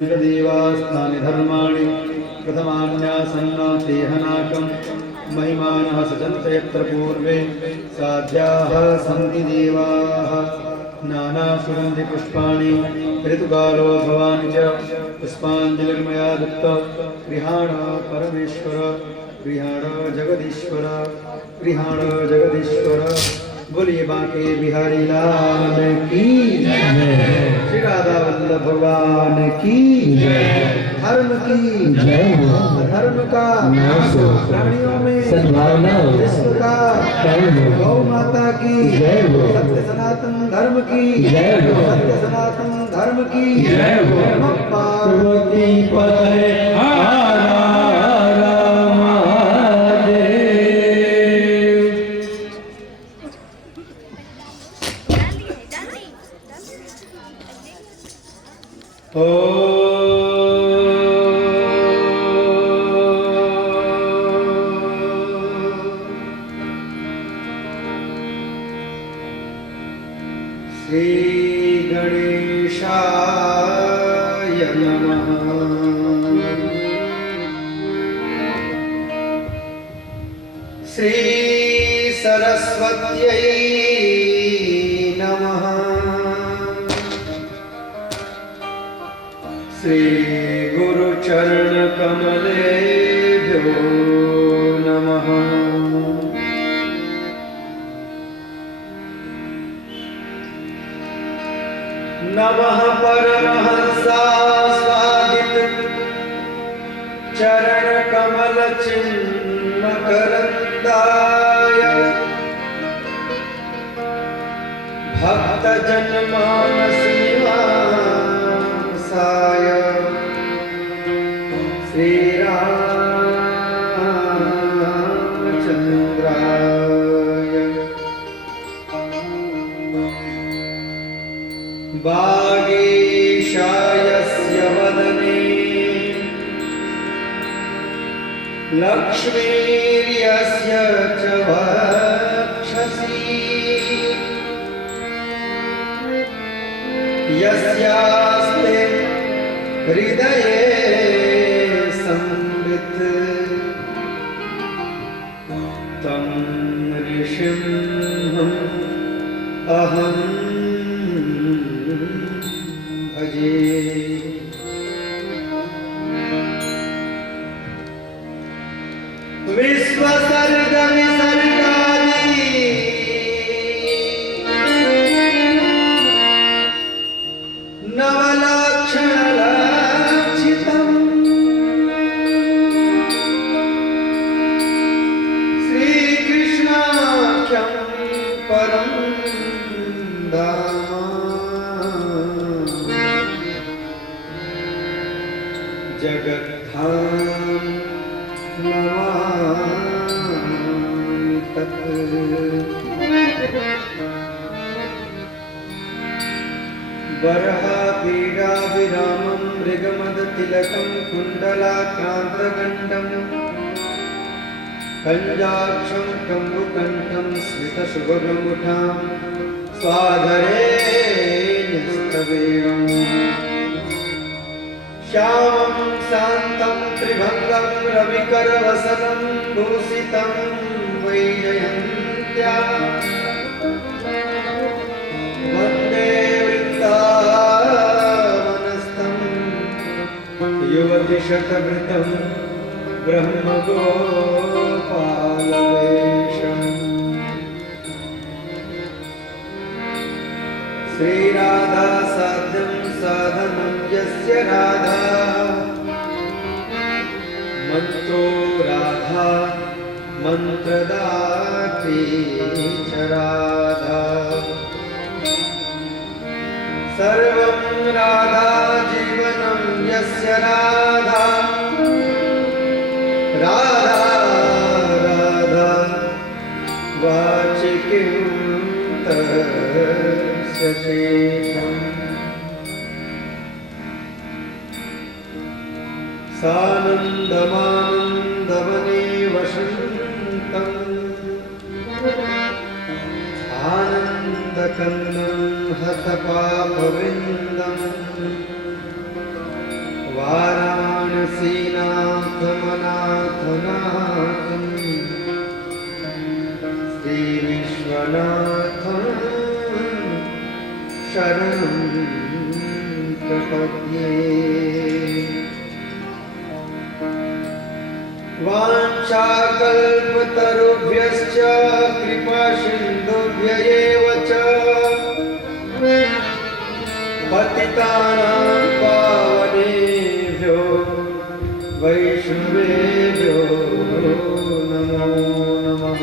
देवास्तानि धर्माणि प्रथमान्यासन्न तेहनाकं महिमानः सजन्त यत्र पूर्वे साध्याः सन्ति देवाः नानासुगन्धिपुष्पाणि ऋतुकालो भवानि च पुष्पाञ्जलिर्मया दत्त गृहाण परमेश्वर गृहाण जगदीश्वर गृहाण जगदीश्वर। बोलिए बांके बिहारी लाल की जय, श्री राधा वल्लभ भगवान की जय, धर्म की जय, धर्म का प्राणियों में सद्भावना, विश्व का गौ माता की जय, सत्य सनातन धर्म की जय, सत्य सनातन धर्म की जय, पार्वती पतये श्री गणेशाय नमः। श्री सरस्वत्यै नमः। श्री गुरुचरण कमलेभ्यो नमः। नमः परमहंसास्वादित चरण कमल चिन्मकरन्दाय भक्त जनमानस निवासाय श्री रामचंद्राय वागीशायस्य वदने लक्ष्मीर्यस्य च वक्षसि यस्यास्ते हृदये संवित् तं ऋषिं अहं भजे। विश्वसर्ग विसर्गादि नवलक्षण लक्षितम् श्रीकृष्णाख्यं परं धाम जगद्धाम नमामि तत्। वरहापीडाभिरामं मृगमदतिलकं कुण्डलाक्रान्तगण्डं कञ्जाक्षं कम्बुकण्ठं स्मितशुभगमुठां स्वाधरे न्यस्तवेणम् श्यामं शान्तं त्रिभङ्गं रविकरवसनं भूषितं वैजयन्त्या वन्दे वृन्दावनस्थं युवतिशतभृतं ब्रह्मगोपालवेशम्। श्रीराधा साध्यं साधनं यस्य राधा मंत्रो राधा मंत्रदात्री च राधा सर्वं राधा जीवनं यस्य राधा राधा राधा वाचिकीं तस्य शेषम्। सानन्दमानन्दवने वसन्तम् आनन्दकन्दं हतपापवृन्दम् वाराणसीनाथमनाथनाथं श्रीविश्वनाथं शरणं प्रपद्ये। वाञ्छाकल्पतरुभ्यश्च कृपासिन्धुभ्य एव च पतितानां पावनेभ्यो वैष्णवेभ्यो नमो नमः।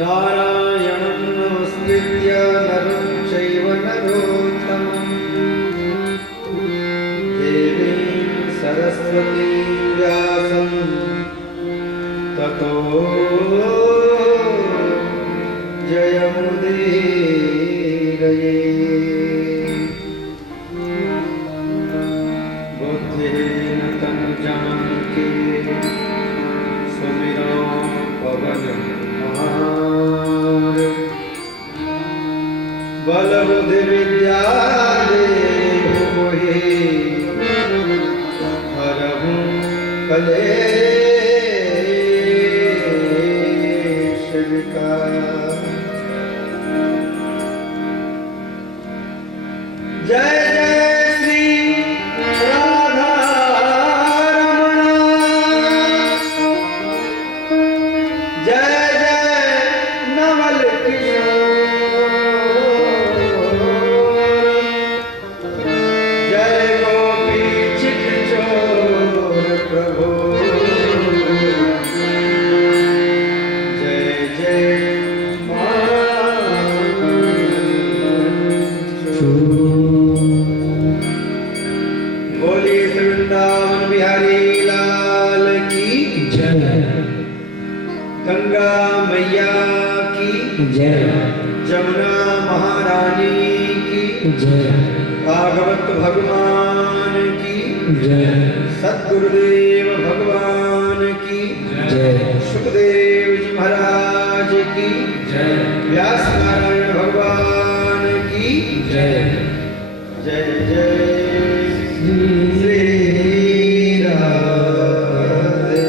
नारायणं नमस्कृत्य नरं चैव नरोत्तमं देवीं सरस्वतीं व्यासं ततो जयमुदीरये। बुद्धेन तनुजानकी सुमिरो पवनकुमार बलबुद्धिविद्या देहो हि हरहु कलेश विकार। जय जय श्री राधा रमण, जय जय नवल किशोर, जय गोपी चित चोर प्रभु, जय जय बोले वृंदावन बिहारी लाल की जय, गंगा मैया की जय, जमुना महारानी की जय, भागवत भगवान की जय, सद्गुरुदेव भगवान की जय, सुखदेव जी महाराज की जय, व्यास नारायण भगवान की जय। जय जय श्री राधे।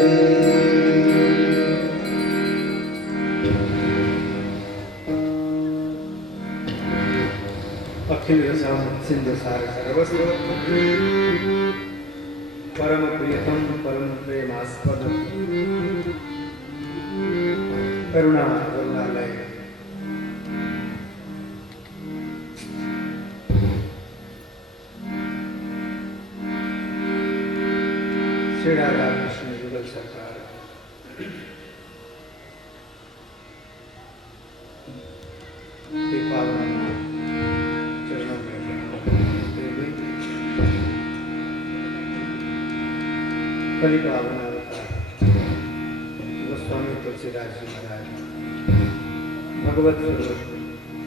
अखिल रसम सिंधु सार सर्वस्व परम प्रियतम परम प्रेमास्पद करुणा करुणालय श्री राधा कृष्ण युगल सरकार के पावन चरणों में कलि पावन अवतार गोस्वामी तुलसीदास जी महाराज भगवत स्वरूप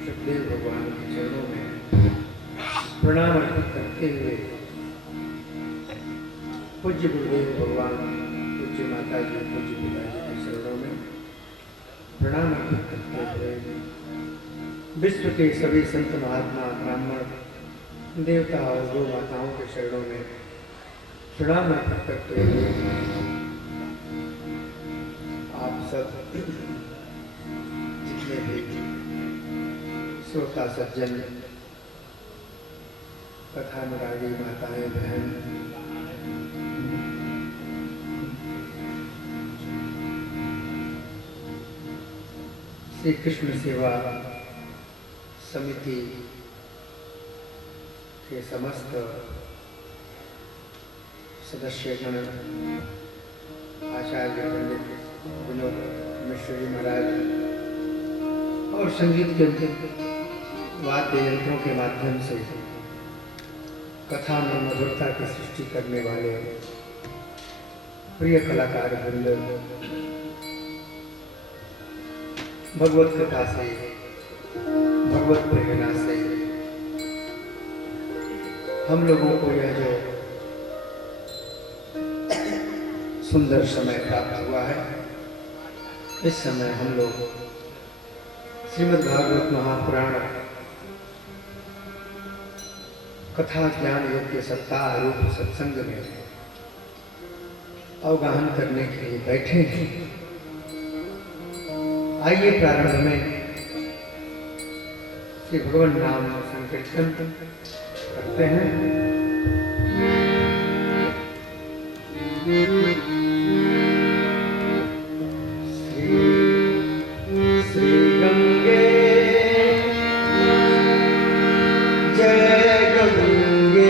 सुखदेव भगवान के चरणों में प्रणाम अर्पित करते हुए पूज्य गुरुदेव भगवान, पूज्य माता जी, पूज्य पिताजी के चरणों में प्रणाम अर्पित करते हुए विश्व के सभी संत महात्मा ब्राह्मण देवता और गौ माताओं के चरणों में प्रणाम अर्पित करते हुए आप सब जितने भी श्रोता सज्जन, कथानुरागी माताएं बहन, श्री कृष्ण सेवा समिति के समस्त सदस्यगण, आचार्य पंडित विनोद मिश्र जी महाराज और संगीत के वाद्य यंत्रों के माध्यम से कथा में मधुरता की सृष्टि करने वाले प्रिय कलाकार वृंद, भगवत कृपा से, भगवत प्रेरणा से हम लोगों को यह जो सुंदर समय प्राप्त हुआ है, इस समय हम लोग श्रीमद् भागवत महापुराण कथा ज्ञान योग्य सत्ता रूप सत्संग में अवगाहन करने के लिए बैठे हैं। आइए प्रारंभ में श्री भगवान नाम संकीर्तन करते हैं। श्री गंगे जय गंगे,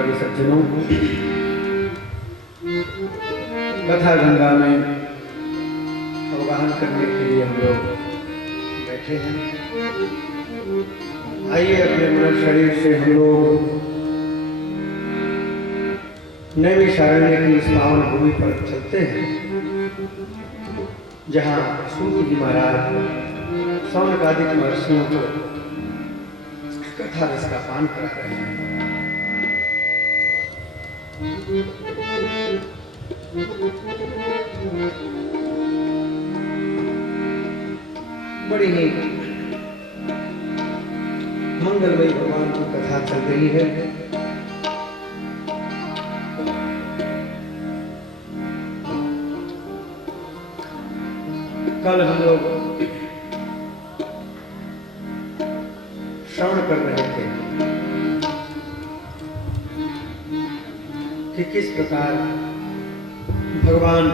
अनुरागी सज्जनों, कथा गंगा में अवगाहन करने के लिए हम लोग बैठे हैं। आइए अपने मन शरीर से हम लोग नैमिषारण्य की इस पावन भूमि पर चलते हैं, जहाँ सूत जी महाराज सौनकादिक महर्षियों को कथा रस का पान करा रहे हैं। बड़ी ही मंगलमयी भगवान की कथा चल रही है। कल हम लोग श्रवण कर रहे थे कि किस प्रकार भगवान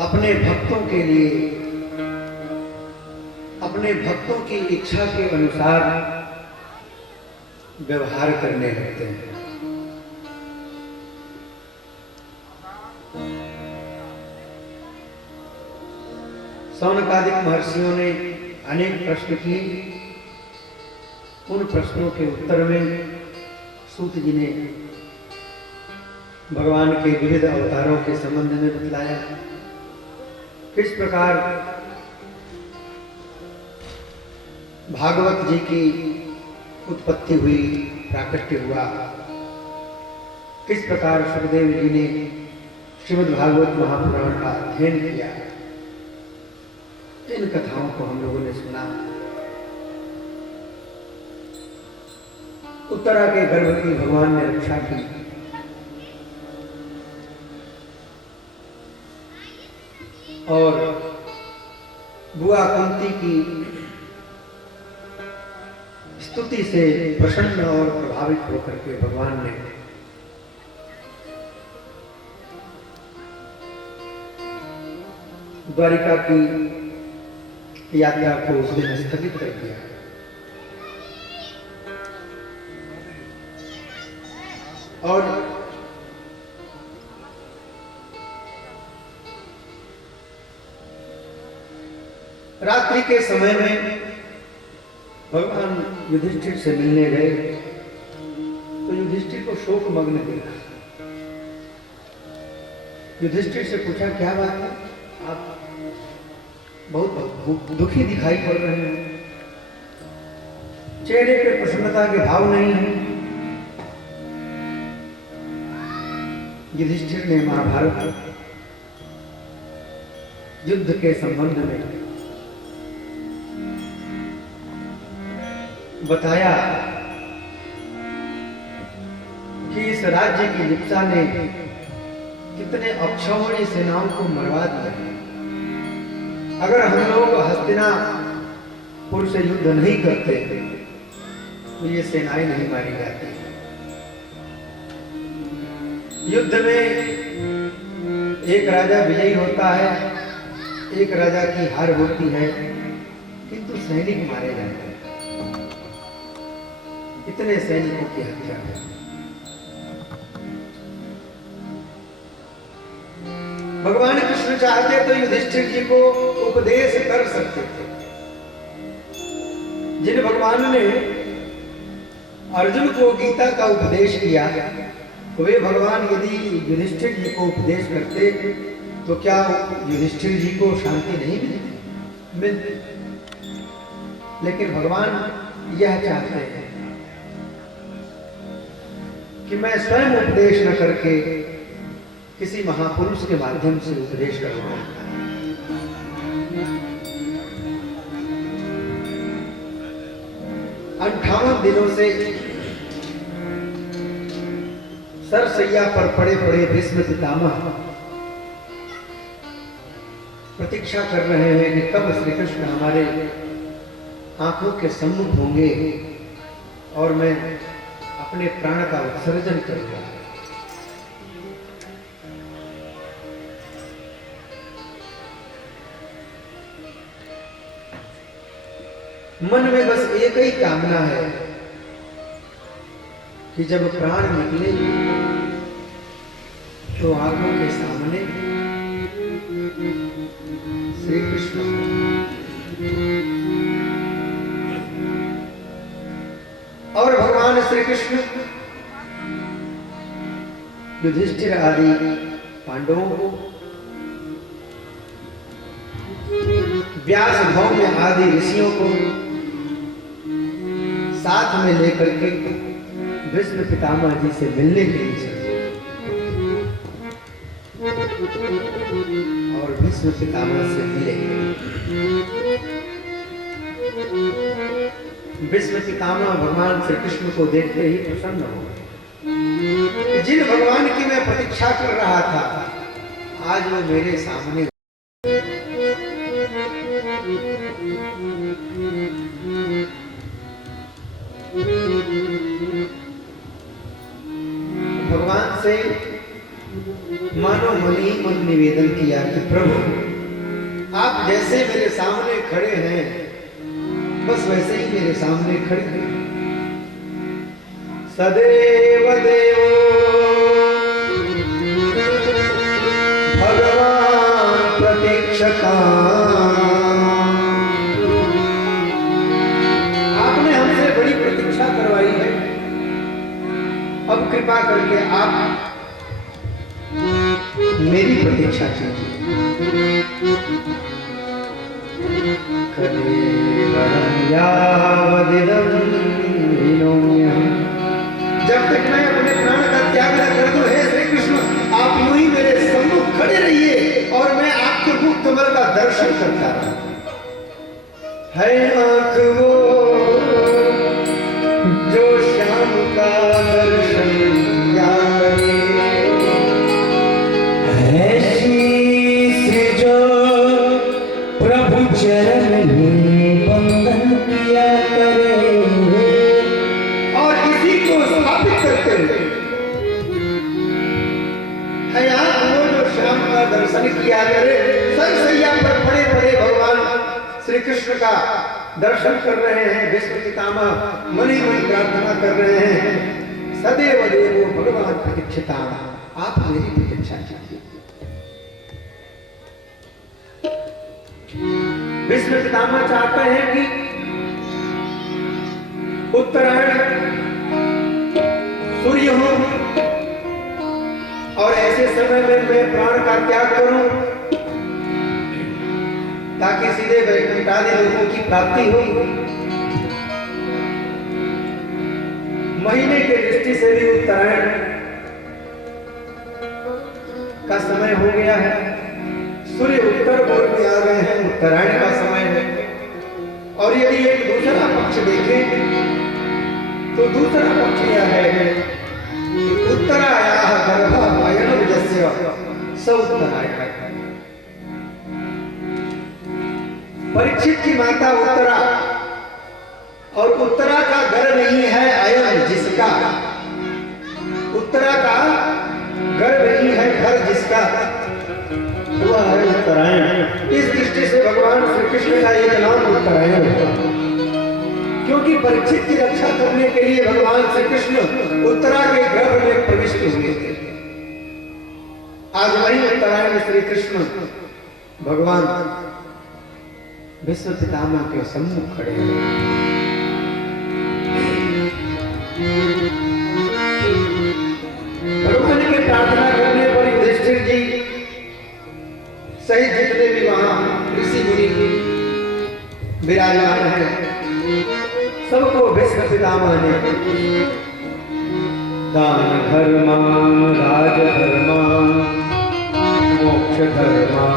अपने भक्तों के लिए, अपने भक्तों की इच्छा के अनुसार व्यवहार करने लगते हैं। सौनकादिक महर्षियों ने अनेक प्रश्न किए। उन प्रश्नों के उत्तर में सूत जी ने भगवान के विविध अवतारों के संबंध में बतलाया, किस प्रकार भागवत जी की उत्पत्ति हुई, प्राकट्य हुआ, किस प्रकार सुखदेव जी ने श्रीमद् भागवत महापुराण का अध्ययन किया। इन कथाओं को हम लोगों ने सुना। उत्तरा के गर्भ की भगवान ने रक्षा की, और बुआ कुंती की स्तुति से प्रसन्न और प्रभावित होकर के भगवान ने द्वारिका की यात्रा को उस दिन स्थगित कर दिया। और रात्रि के समय में भगवान युधिष्ठिर से मिलने गए तो युधिष्ठिर को शोक मग्न देखा। युधिष्ठिर से पूछा, क्या बात है, आप बहुत दुखी दिखाई पड़ रहे हैं, चेहरे पे प्रसन्नता के भाव नहीं है। युधिष्ठिर ने महाभारत युद्ध के संबंध में बताया कि इस राज्य की लिप्सा ने कितने अक्षौहिणी सेनाओं को मरवा दिया। अगर हम लोग हस्तिनापुर से युद्ध नहीं करते तो ये सेनाएं नहीं मारी जाती। युद्ध में एक राजा विजयी होता है, एक राजा की हार होती है, किंतु सैनिक मारे जाते हैं। कितने सैनिकों की हत्या है। भगवान कृष्ण चाहते तो युधिष्ठिर जी को उपदेश कर सकते थे। जिन भगवान ने अर्जुन को गीता का उपदेश किया, वे भगवान यदि युधिष्ठिर जी को उपदेश करते तो क्या युधिष्ठिर जी को शांति नहीं मिलती? लेकिन भगवान यह चाहते हैं कि मैं स्वयं उपदेश न करके किसी महापुरुष के माध्यम से उपदेश करवाऊं। 58 दिनों से सरसैया पर पड़े पड़े भीष्म पितामह प्रतीक्षा कर रहे हैं कि कब श्री कृष्ण हमारे आंखों के सम्मुख होंगे और मैं अपने प्राण का उत्सर्जन करूंगा। मन में बस एक ही कामना है कि जब प्राण निकले तो आंखों के सामने श्री कृष्ण और भगवान श्री कृष्ण युधिष्ठिर आदि पांडवों को, व्यास भौम्य आदि ऋषियों को साथ में लेकर के भीष्म पितामह जी से मिलने के लिए चले और भीष्म पितामह से मिले। भीष्म पितामह भगवान श्री कृष्ण को देखते ही प्रसन्न हो गए। जिन भगवान की मैं प्रतीक्षा कर रहा था आज वो मेरे सामने। भगवान से मानो मनी मन निवेदन किया कि प्रभु आप जैसे मेरे सामने खड़े हैं बस वैसे ही मेरे सामने खड़े हैं। सदैव देवो भगवान प्रतीक्षता, आपने हमसे बड़ी प्रतीक्षा करवाई है, अब कृपा करके आप मेरी प्रतीक्षा कीजिए। जब तक मैं अपने प्राण का त्याग न कर दूं, हे श्री कृष्ण आप यूं ही मेरे सम्मुख खड़े रहिए और मैं आपके मुख कमल का दर्शन करता रहूं। है आंख वो जो श्याम का दर्शन किया करे, ऐसी जो प्रभु चरण में वंदन किया करे और इसी को स्थापित करते हुए है आंख वो जो श्याम का दर्शन किया करे। सरसैया पर पड़े पड़े भगवान श्री कृष्ण का दर्शन कर रहे हैं। भीष्म पितामह मनी मन प्रार्थना कर रहे हैं, सदैव देवो भगवान प्रतीक्षिता, आप मेरी प्रतीक्षा कीजिए। भीष्म पितामह चाहते हैं कि उत्तरायण सूर्य हो और ऐसे समय में मैं प्राण का त्याग करूं ताकि सीधे वैकुंठ आदि लोगों की प्राप्ति हो। महीने के दृष्टि से भी उत्तरायण का समय हो गया है, सूर्य उत्तर गोल में आ गए हैं, उत्तरायण का समय है। और यदि एक दूसरा पक्ष देखें तो दूसरा पक्ष यह है कि उत्तरायाः गर्भः अयनविजस्य स उत्तरायण। परीक्षित की माता उत्तरा और उत्तरा का गर्भ ही है अयन जिसका, उत्तरा का गर्भ ही है घर जिसका, वह है उत्तरायण। इस दृष्टि से भगवान श्री कृष्ण का एक नाम उत्तरायण है, क्योंकि परीक्षित की रक्षा करने के लिए भगवान श्री कृष्ण उत्तरा के गर्भ में प्रविष्ट हुए थे। आज वही उत्तरायण श्री कृष्ण भगवान भीष्म पितामह के सम्मुख खड़े हैं। भगवान की प्रार्थना करने पर युधिष्ठिर जी सहित जितने भी वहां ऋषि मुनि विराजमान हैं, सबको भीष्म पितामह ने दान धर्मा, राज धर्मा, मोक्ष धर्मा,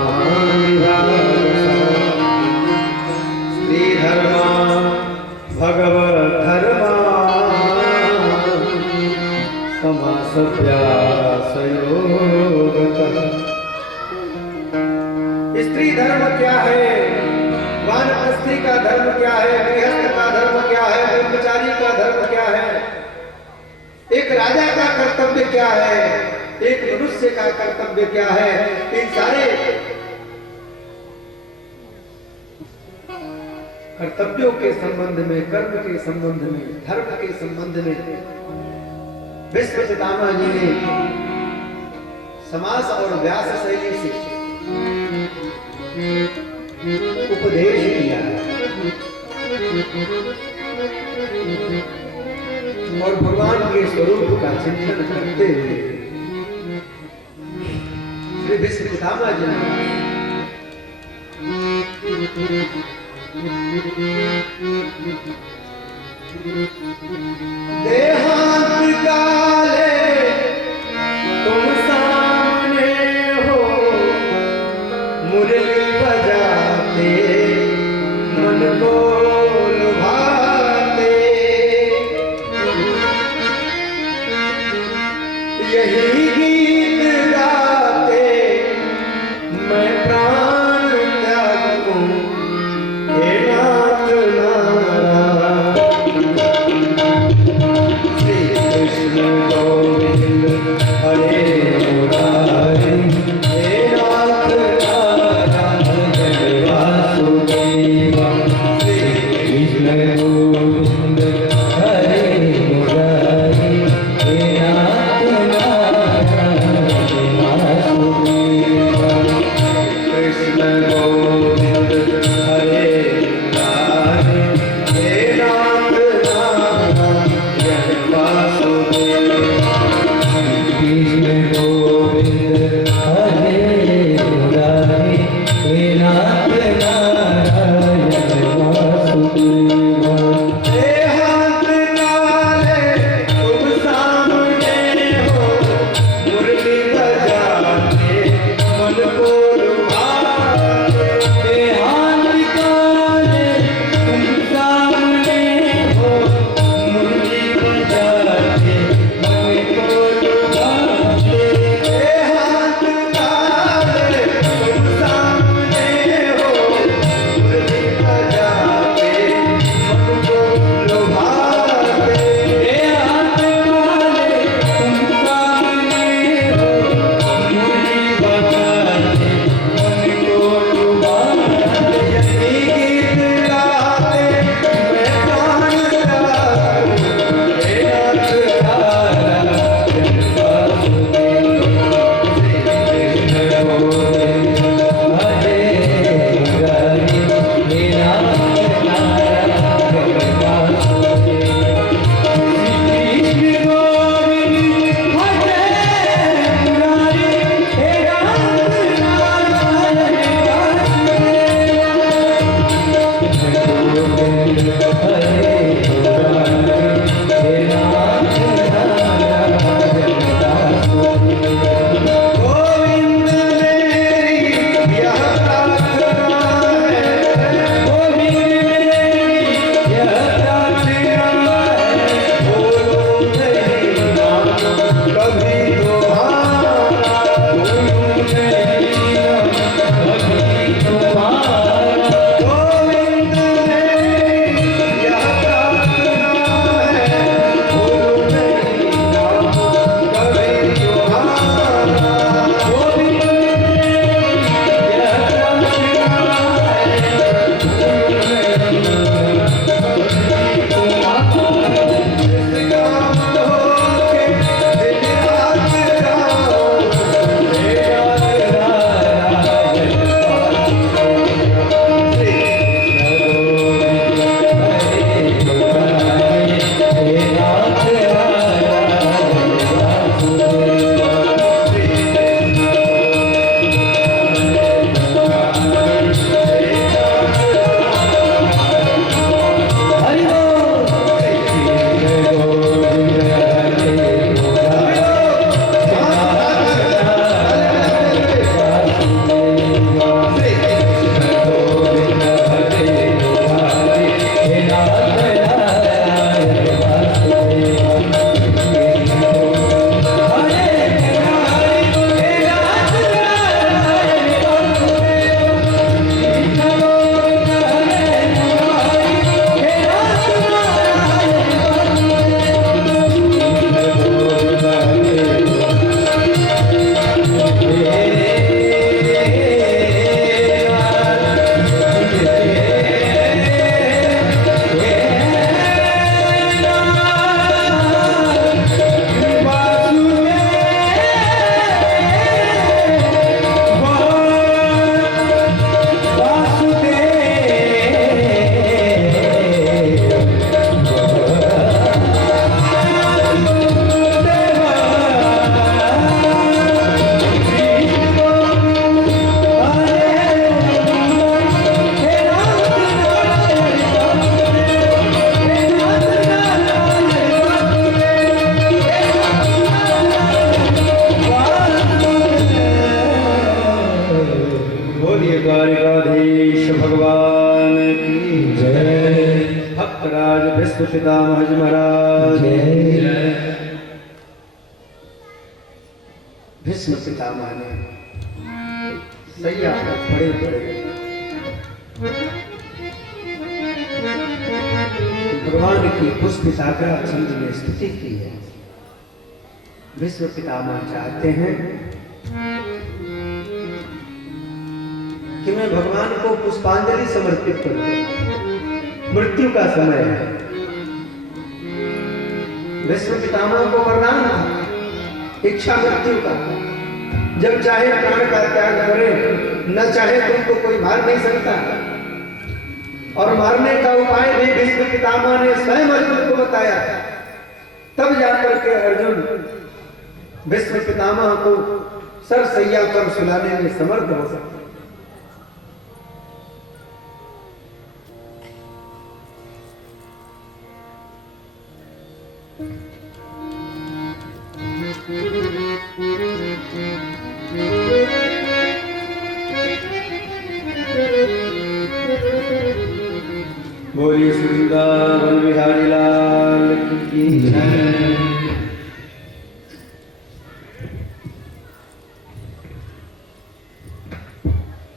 स्त्री धर्मा, भगवत धर्मा, समासव्यास योगतः। स्त्री धर्म क्या है, वानप्रस्थी का धर्म क्या है, गृहस्थ का धर्म क्या है, ब्रह्मचारी का धर्म क्या है, एक राजा का कर्तव्य क्या है, एक मनुष्य का कर्तव्य क्या है, इन सारे कर्तव्यों के संबंध में, कर्म के संबंध में, धर्म के संबंध में विश्व पितामह जी ने समास और व्यास शैली से उपदेश किया और भगवान के स्वरूप का चिंतन करते हुए श्री विश्व पितामह जी ने देहांत काले तुम सामने हो, मुरली बजाते मन को लुभाते, यही गीत गाते मैं प्राण त्यागूं, हे नाथ नारायण। जय। भीष्म पितामह ने सैया पर बड़े बड़े भगवान की पुष्पिताग्रा छंद में स्तुति की है। भीष्म पितामह चाहते हैं कि मैं भगवान को पुष्पांजलि समर्पित करूं। मृत्यु का समय है। भीष्म पितामह को वरदान था इच्छा मृत्यु का। जब चाहे प्राण का त्याग करे, न चाहे तुमको कोई मार नहीं सकता। और मारने का उपाय भी भीष्म पितामह ने स्वयं अर्जुन को बताया। तब जाकर के अर्जुन भीष्म पितामह को सरसैया पर सुलाने में समर्थ हो सकता। बोलिए वृंदावन बिहारी लाल की जय।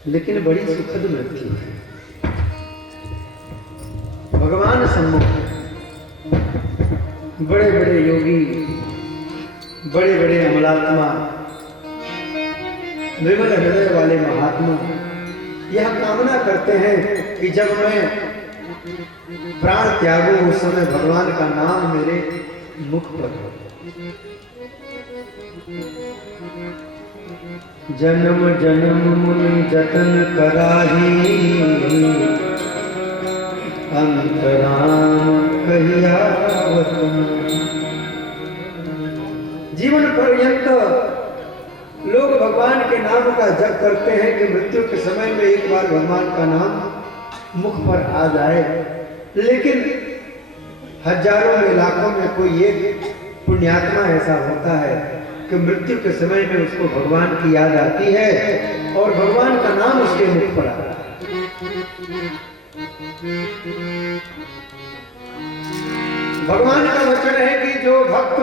लेकिन बड़ी सुखद मृत्यु है। भगवान सम्मुख बड़े बड़े योगी, बड़े बड़े अमलात्मा, विमल हृदय वाले महात्मा यह कामना करते हैं कि जब मैं प्राण त्यागो उस समय भगवान का नाम मेरे मुख पर हो। जन्म जन्म मुनि जतन कराही, अंतराम कहिया वतन। जीवन पर्यंत लोग भगवान के नाम का जप करते हैं कि मृत्यु के समय में एक बार भगवान का नाम मुख पर आ जाए। लेकिन हजारों में लाखों में कोई एक पुण्यात्मा ऐसा होता है कि मृत्यु के समय में उसको भगवान की याद आती है और भगवान का नाम उसके मुख पर आता है। भगवान का वचन है कि जो भक्त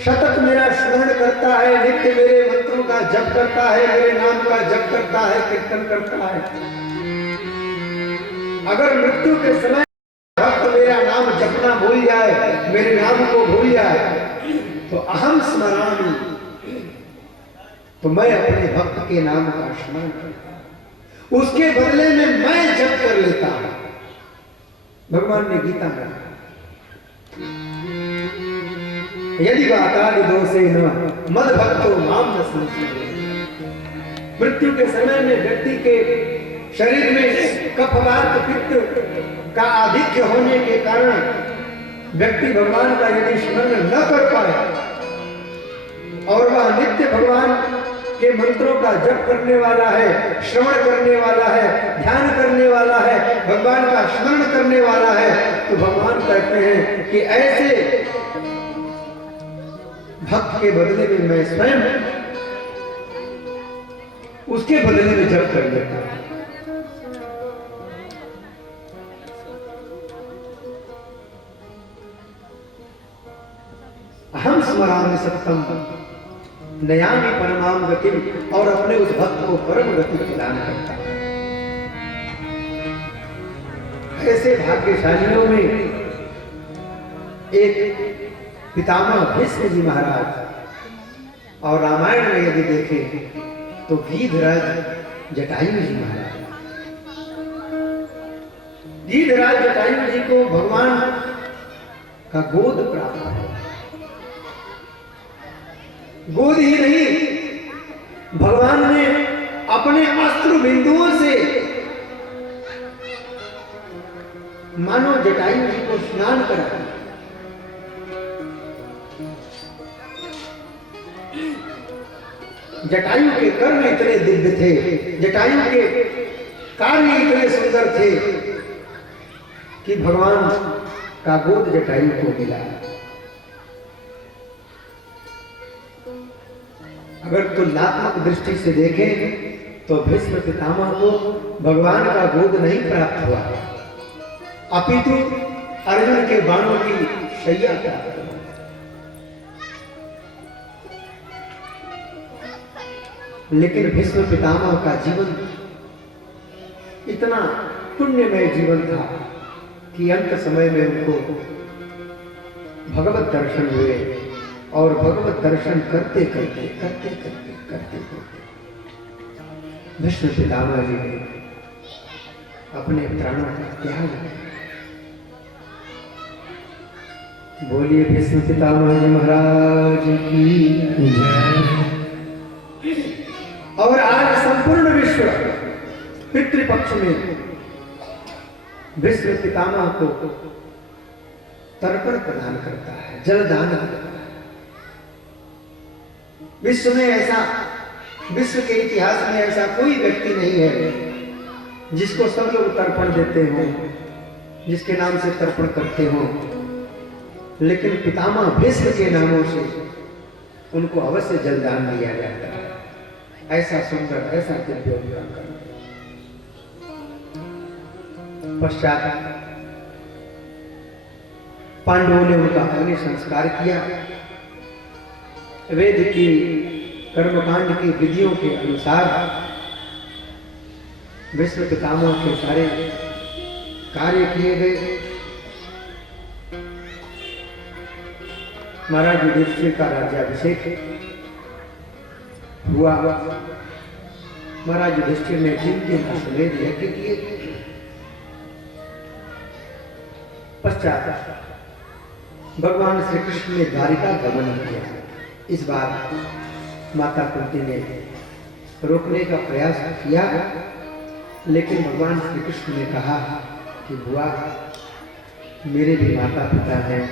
सतत मेरा स्मरण करता है, नित्य मेरे मंत्रों का जप करता है, मेरे नाम का जप करता है, कीर्तन करता है, अगर मृत्यु के समय भक्त मेरा नाम जपना भूल जाए, मेरे नाम को भूल जाए, तो अहम स्मरामि, तो मैं अपने भक्त के नाम का स्मरण करता हूं, उसके बदले में मैं जप कर लेता हूं। भगवान ने गीता में यदि वातादि दोषे न मद भक्तो माम न संशय। मृत्यु के समय में व्यक्ति के शरीर में कफ वात पित्त का आधिक्य होने के कारण व्यक्ति भगवान का यदि स्मरण न कर पाए और वह नित्य भगवान के मंत्रों का जप करने वाला है, श्रवण करने वाला है, ध्यान करने वाला है, भगवान का स्मरण करने वाला है, तो भगवान कहते हैं कि ऐसे भक्त के बदले में मैं स्वयं उसके बदले में जप कर लेता हूं। अहम स्मरामि सत्यम नयामि परमाम गति, और अपने उस भक्त को परम गति प्रदान करता है। ऐसे भाग्यशालियों में एक पितामह भीष्म जी महाराज, और रामायण में यदि देखें तो गीधराज जटायु जी महाराज। गीधराज जटायु जी को भगवान का गोद प्राप्त है। गोद ही नहीं, भगवान ने अपने अस्त्र बिंदुओं से मानो जटायु जी को स्नान कराया। जटायु के कर्म इतने दिव्य थे, जटायु के कार्य इतने सुंदर थे कि भगवान का गोद जटायु को मिला। अगर तुलनात्मक दृष्टि से देखें तो भीष्म पितामह को भगवान का गोद नहीं प्राप्त हुआ, अपितु अर्जुन के बाणों की शैया प्राप्त हो। लेकिन भीष्म पितामह का जीवन इतना पुण्यमय जीवन था कि अंत समय में उनको भगवत दर्शन हुए और भगवत दर्शन करते करते भीष्म पितामह जी ने अपने प्राणों का त्याग किया। बोलिए भीष्म पितामह जी महाराज की जय। और आज संपूर्ण विश्व पितृपक्ष में भीष्म पितामह को तर्पण प्रदान करता है, जलदान करता है। विश्व में ऐसा, विश्व के इतिहास में ऐसा कोई व्यक्ति नहीं है जिसको सब लोग तर्पण देते हो, जिसके नाम से तर्पण करते हो, लेकिन पितामह भीष्म के नामों से उनको अवश्य जलदान दिया जाता है। ऐसा सुंदर, ऐसा दिव्य उनका कर्म। पश्चात पांडवों ने उनका अग्नि संस्कार किया। वेद की कर्मकांड की विधियों के अनुसार भीष्म पितामह के सारे कार्य किए गए। महाराज युधिष्ठिर का राज्याभिषेक हुआ। महाराज युधिष्ठिर ने 3 अश्वमेध यज्ञ किए। पश्चात भगवान श्री कृष्ण ने द्वारिका गमन किया। इस बार माता कुंती ने रोकने का प्रयास किया, लेकिन भगवान श्री कृष्ण ने कहा कि बुआ, मेरे भी माता पिता हैं,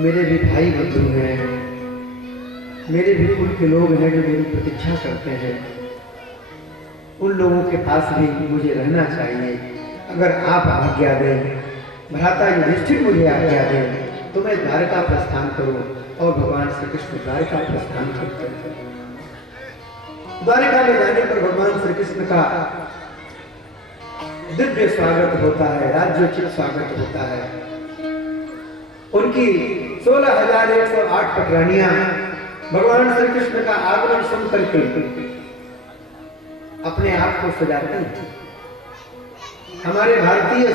मेरे भी भाई बंधु हैं, मेरे भी कुल के लोग हैं जो मेरी प्रतीक्षा करते हैं। उन लोगों के पास भी मुझे रहना चाहिए। अगर आप आज्ञा दें, भ्राता युधिष्ठिर मुझे आज्ञा दें, तो मैं द्वारका प्रस्थान करूं। और भगवान श्री कृष्ण द्वारका प्रस्थान करते हैं। द्वारका में जाने पर भगवान श्री कृष्ण का दिव्य स्वागत होता है, राज्योचित स्वागत होता है। उनकी 16,108 पटरानियां भगवान श्री कृष्ण का आगमन सुन करके अपने आप को सजाती हैं। हमारे भारतीय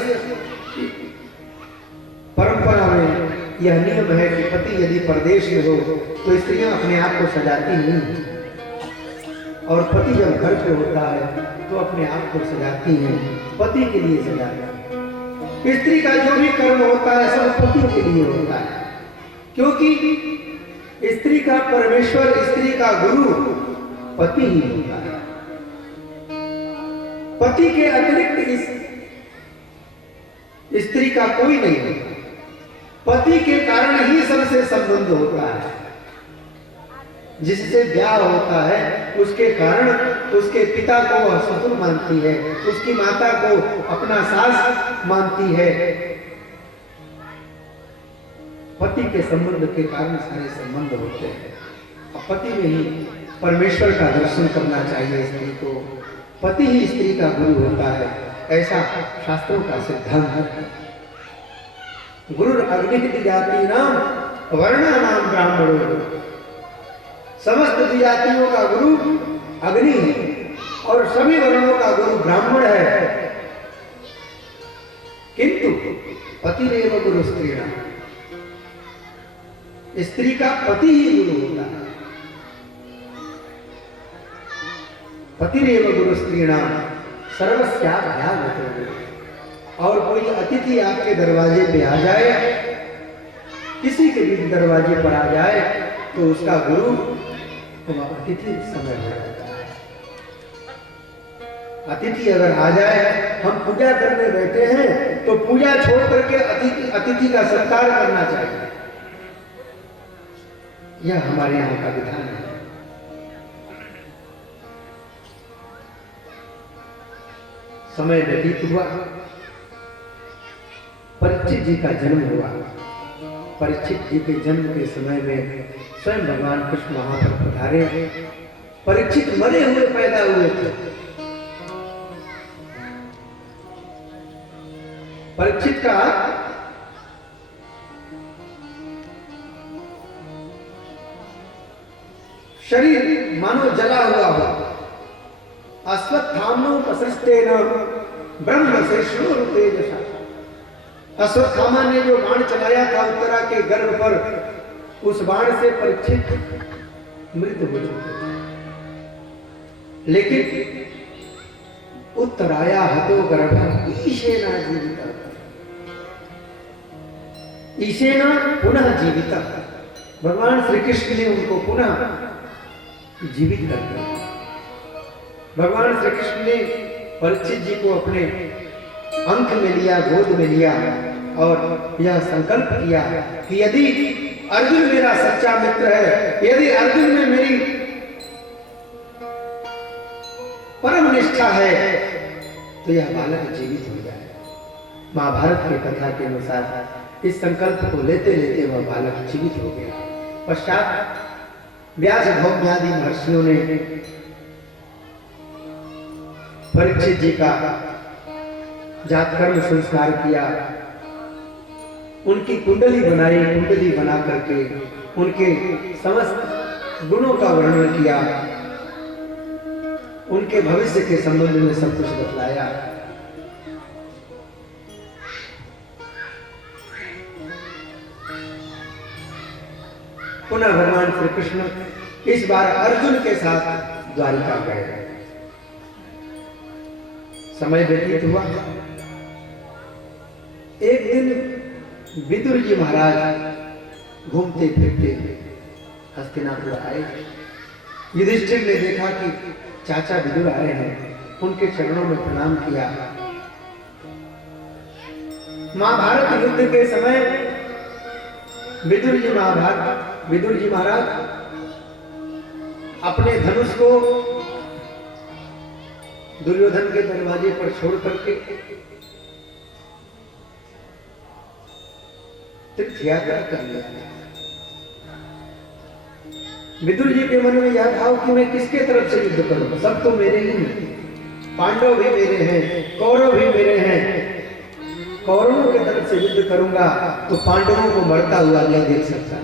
परंपरा में यह नियम है कि पति यदि परदेश में हो तो स्त्रियां अपने आप को सजाती नहीं, और पति जब घर पे होता है तो अपने आप को सजाती हैं, पति के लिए सजाती है। स्त्री का जो भी कर्म होता है सब पति के लिए होता है, क्योंकि स्त्री का परमेश्वर, स्त्री का गुरु पति ही होता है। पति के अतिरिक्त इस स्त्री का कोई नहीं होता। पति के कारण ही सबसे संबंध होता है। जिससे ब्याह होता है उसके कारण उसके पिता को वह ससुर मानती है, उसकी माता को अपना सास मानती है। पति के संबंध के कारण सारे संबंध होते हैं। पति में ही परमेश्वर का दर्शन करना चाहिए स्त्री को। पति ही स्त्री का गुरु होता है, ऐसा शास्त्रों का सिद्धांत है। गुरु अग्नि जाति नाम वर्ण नाम ब्राह्मणों। समस्त जातियों का गुरु अग्नि है और सभी वर्णों का गुरु ब्राह्मण है, किंतु पतिरेव गुरु स्त्रीणाम। स्त्री का पति ही गुरु होता है। पतिरेव गुरु स्त्रीणाम सर्वस्याभ्यागतो। और कोई अतिथि आपके दरवाजे पे आ जाए, किसी के भी दरवाजे पर आ जाए, तो उसका गुरु अतिथि समय हो जाता है। अतिथि अगर आ जाए, हम पूजा करने बैठे हैं तो पूजा छोड़ करके अतिथि का सत्कार करना चाहिए। यह हमारे यहाँ का विधान है। समय व्यतीत हुआ, परीक्षित जी का जन्म हुआ। परीक्षित जी के जन्म के समय में स्वयं भगवान कृष्ण वहां पर पधारे। परीक्षित मरे हुए पैदा हुए थे। परीक्षित का शरीर मानो जला हुआ हो। अश्वत्थामनो प्रशस्तेन ब्रह्म शेषो तेजसा। अश्वत्थामा ने जो बाण चलाया था उत्तरा के गर्भ पर, उस बाण से परीक्षित मृत हो चुके थे। लेकिन उत्तराया हतो गर्भ ईशेना जीविता। ईशेना पुनः जीविता। भगवान श्री कृष्ण ने उनको पुनः जीवित कर दिया। भगवान श्री कृष्ण ने परीक्षित जी को अपने अंक में लिया, गोद में लिया और यह संकल्प किया कि यदि अर्जुन मेरा सच्चा मित्र है, यदि अर्जुन में मेरी परम निष्ठा है, तो यह बालक जीवित हो जाए। महाभारत की कथा के अनुसार इस संकल्प को लेते लेते वह बालक जीवित हो गया। पश्चात व्यास भौम्यादि महर्षियों ने परीक्षित जी का जातकर्म संस्कार किया, उनकी कुंडली बनाई, कुंडली बना करके उनके समस्त गुणों का वर्णन किया, उनके भविष्य के संबंध में सब कुछ बतलाया। पुनः भगवान श्री कृष्ण इस बार अर्जुन के साथ द्वारिका गए। समय व्यतीत हुआ। एक दिन विदुर जी महाराज घूमते फिरते हस्तिनापुर आए। युधिष्ठिर ने देखा कि चाचा विदुर आए हैं, उनके चरणों में प्रणाम किया। महाभारत युद्ध के समय विदुर जी महाराज अपने धनुष को दुर्योधन के दरवाजे पर छोड़ करके तीर्थ यात्रा कर लिया। विदुर जी के मन में यह भाव कि मैं किसके तरफ से युद्ध करूं, सब तो मेरे ही हैं, पांडव भी मेरे हैं, कौरव भी मेरे हैं। कौरवों की तरफ से युद्ध करूंगा तो पांडवों को मरता हुआ नहीं देख सकता,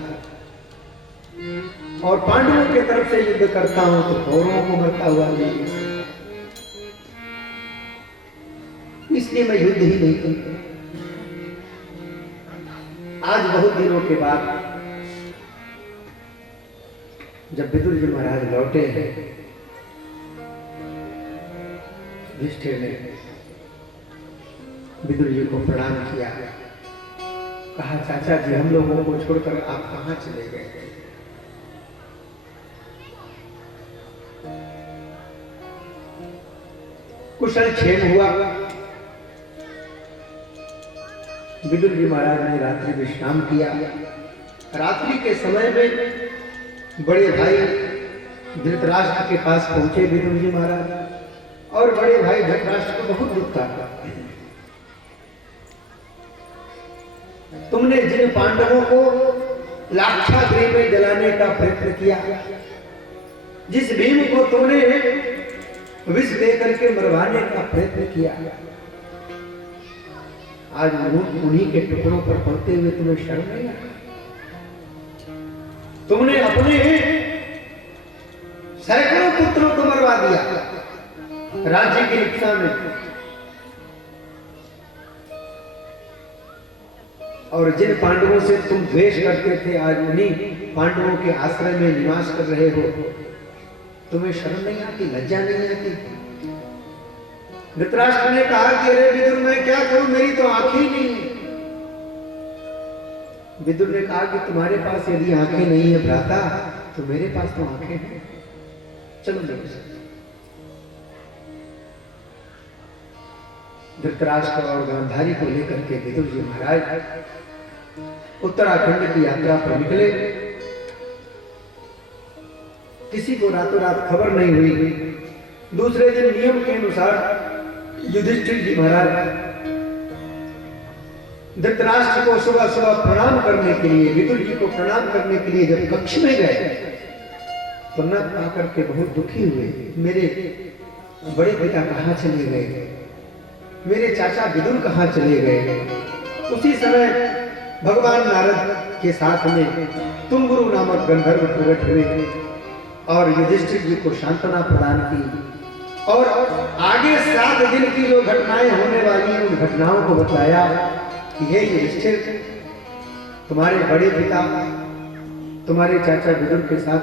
और पांडवों की तरफ से युद्ध करता हूं तो कौरवों को मरता हुआ नहीं देख सकता। इसलिए मैं युद्ध ही नहीं करता। आज बहुत दिनों के बाद जब विदुर जी महाराज लौटे हैं, युधिष्ठिर ने विदुर जी को प्रणाम किया, कहा चाचा जी हम लोगों को छोड़कर आप कहां चले गए? कुशल क्षेम हुआ। विदुर जी महाराज ने रात्रि विश्राम किया। रात्रि के समय में बड़े भाई धृतराष्ट्र के पास पहुंचे विदुर जी महाराज, और बड़े भाई धृतराष्ट्र को बहुत दुख था। तुमने जिन पांडवों को लाक्षागृह में जलाने का प्रयत्न किया, जिस भीम को तुमने विष देकर के मरवाने का प्रयत्न किया, आज उन्हीं के टुकड़ों पर पड़ते हुए तुम्हें शर्म नहीं आया? तुमने अपने सैकड़ों पुत्रों को मरवा दिया राज्य की इच्छा में, और जिन पांडवों से तुम द्वेष करते थे आज उन्हीं पांडवों के आश्रय में निवास कर रहे हो। तुम्हें शर्म नहीं आती, लज्जा नहीं आती? धृतराष्ट्र ने कहा कि अरे विदुर मैं क्या करूं, मेरी तो आंखें ही नहीं है। विदुर ने कहा कि तुम्हारे पास यदि आंखें नहीं है भ्राता, तो मेरे पास तो आंखें हैं, चलो मेरे साथ। धृतराष्ट्र और गांधारी को लेकर के विदुर जी महाराज उत्तराखंड की यात्रा पर निकले। किसी को रातों रात खबर नहीं हुई। दूसरे दिन नियम के अनुसार युधिष्ठिर जी महाराज धृतराष्ट्र को सुबह सुबह प्रणाम करने के लिए, विदुर जी को प्रणाम करने के लिए जब कक्ष में गए तो न पाकर के बहुत दुखी हुए। मेरे बड़े पिता कहाँ चले गए, मेरे चाचा विदुर कहाँ चले गए? उसी समय भगवान नारद के साथ में तुम्बुरु नामक गंधर्व प्रकट हुए और युधिष्ठिर जी को सांत्वना प्रदान की और आगे 7 दिन की जो घटनाएं होने वाली हैं उन घटनाओं को बताया कि हे युधिष्ठिर, तुम्हारे बड़े पिता तुम्हारे चाचा विदुर के साथ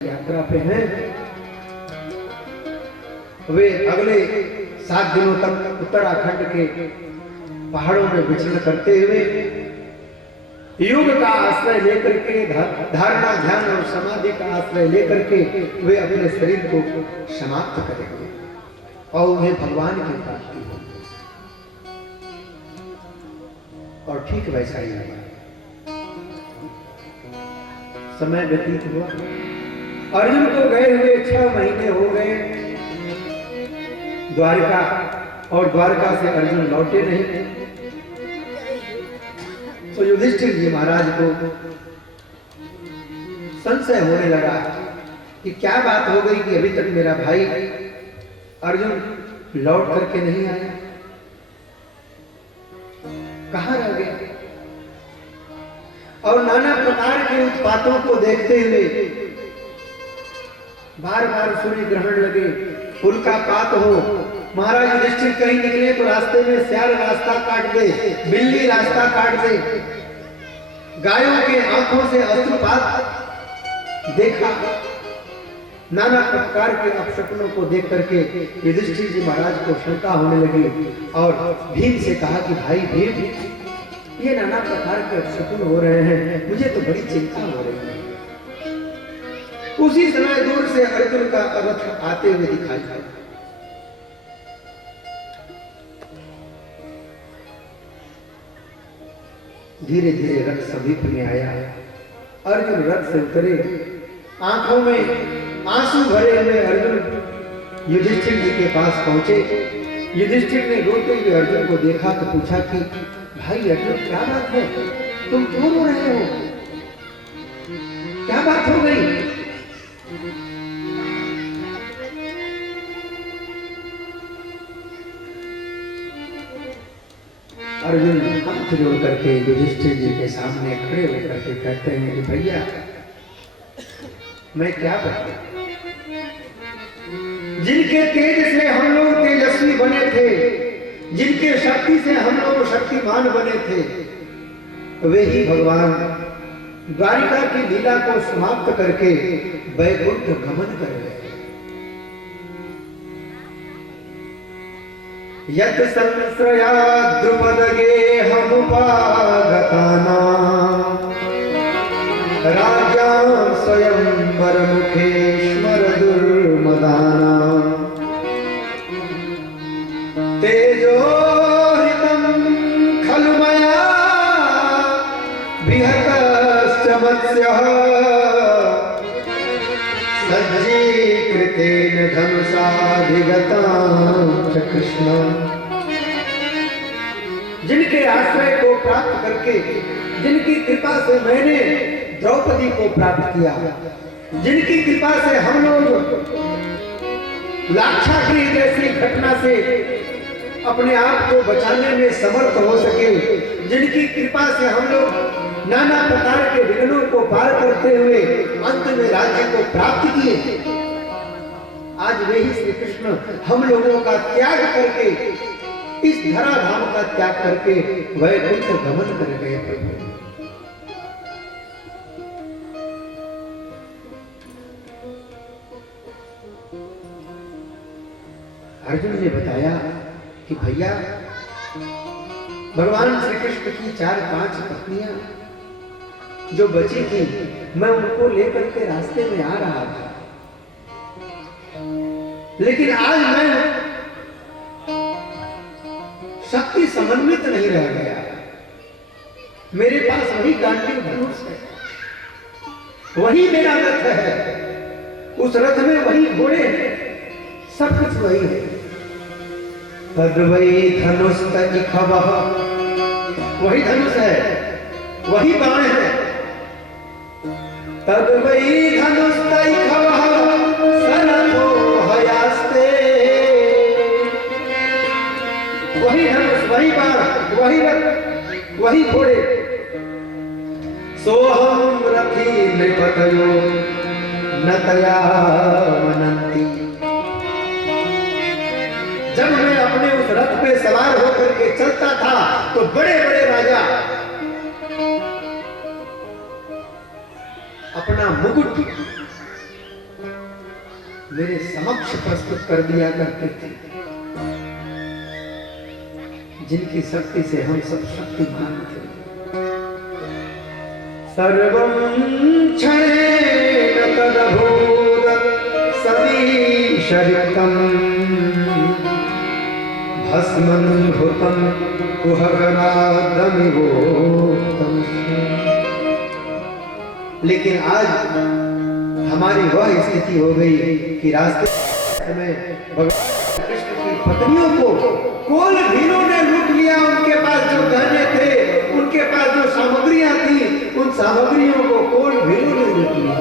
यात्रा पे हैं। वे अगले 7 दिनों तक उत्तराखंड के पहाड़ों में विचरण करते हुए योग का आश्रय लेकर के, धारणा, ध्यान और समाधि का आश्रय लेकर के वे अपने शरीर को समाप्त करेंगे और उन्हें भगवान की प्राप्ति होगी। और ठीक वैसा ही हुआ। समय व्यतीत हुआ, अर्जुन को गए हुए 6 महीने हो गए द्वारका, और द्वारका से अर्जुन लौटे नहीं। तो युधिष्ठिर जी महाराज को संशय होने लगा कि क्या बात हो गई कि अभी तक मेरा भाई अर्जुन लौट करके नहीं आया, कहां रह गया। और नाना प्रकार के उत्पातों को देखते हुए बार बार सूर्य ग्रहण लगे, उल्कापात हो, महाराज युधिष्ठिर कहीं निकले तो रास्ते में सियार रास्ता काट दे, बिल्ली रास्ता काट दे, गायों के आंखों से अश्रुपात देखा। नाना प्रकार के अपशकुनों को देख करके युधिष्ठिर जी महाराज को शंका होने लगी और भीम से कहा कि भाई भीम, ये नाना प्रकार के अपशकुन हो रहे हैं, मुझे तो बड़ी चिंता हो रही है। उसी समय दूर से अर्जुन का रथ आते हुए दिखाई दिया। धीरे धीरे रथ समीप में आया, अर्जुन रथ से उतरे, आंखों में आंसू भरे हुए अर्जुन युधिष्ठिर जी के पास पहुंचे। युधिष्ठिर ने रोते हुए अर्जुन को देखा तो पूछा कि भाई अर्जुन, क्या बात है, तुम क्यों रो रहे हो, क्या बात हो गई। अर्जुन हाथ जोड़ करके युधिष्ठिर जी के सामने खड़े होकर के कहते हैं कि भैया, मैं क्या बताऊं, जिनके तेज से हम लोग तेजस्वी बने थे, जिनके शक्ति से हम लोग शक्तिमान बने थे, वे ही भगवान द्वारिका की लीला को समाप्त करके वैकुंठ गमन कर गए। यत् संश्रया द्रुपद गेहमुपागताना राजा स्वयंवर मुखेश्वर दुर्मदाना तेजोहितं खलु मया बृहतश्च मत्स्यः सज्जीकृतेन धनुषाधिगतां च कृष्ण। जिनके आश्रय को प्राप्त करके, जिनकी कृपा से मैंने द्रौपदी को प्राप्त किया, जिनकी कृपा से हम लोग लाक्षागृह जैसी घटना से अपने आप को बचाने में समर्थ हो सके, जिनकी कृपा से हम लोग नाना प्रकार के विघ्नों को पार करते हुए अंत में राज्य को प्राप्त किए, आज वही श्री कृष्ण हम लोगों का त्याग करके, इस धराधाम का त्याग करके वैकुंठ गमन कर गए। अर्जुन ने बताया कि भैया, भगवान श्री कृष्ण की 4-5 पत्नियां जो बची थी, मैं उनको लेकर के रास्ते में आ रहा था, लेकिन आज मैं शक्ति समन्वित नहीं रह गया। मेरे पास वही गांडीव धनुष है, वही मेरा रथ है, उस रथ में वही घोड़े हैं, सब कुछ वही है। तद्वै धनुष इखवः, वही धनुष है, वही बाण है। तद्वै धनुष इखवः सनतो हयास्ते, वही धनुष, वही बाण, वही रथ, वही घोड़े। सोहम रथी नृपतयो न तया मनन्ति। जब मैं अपने उस रथ पे सवार होकर के चलता था तो बड़े बड़े राजा अपना मुकुट मेरे समक्ष प्रस्तुत कर दिया करते थे, जिनकी शक्ति से हम सब शक्तिमान थे। सर्वं क्षणेन तदभूत समीशरितम् भस्मं घृतं कुहकरादमिवोक्तम्। लेकिन आज हमारी वह स्थिति हो गई कि रास्ते में भगवान कृष्ण की पत्नियों को कोल भीलों ने लूट लिया। उनके पास जो गहने थे, उनके पास जो सामग्रियां थी, उन सामग्रियों को कोल भीलों ने लूट लिया।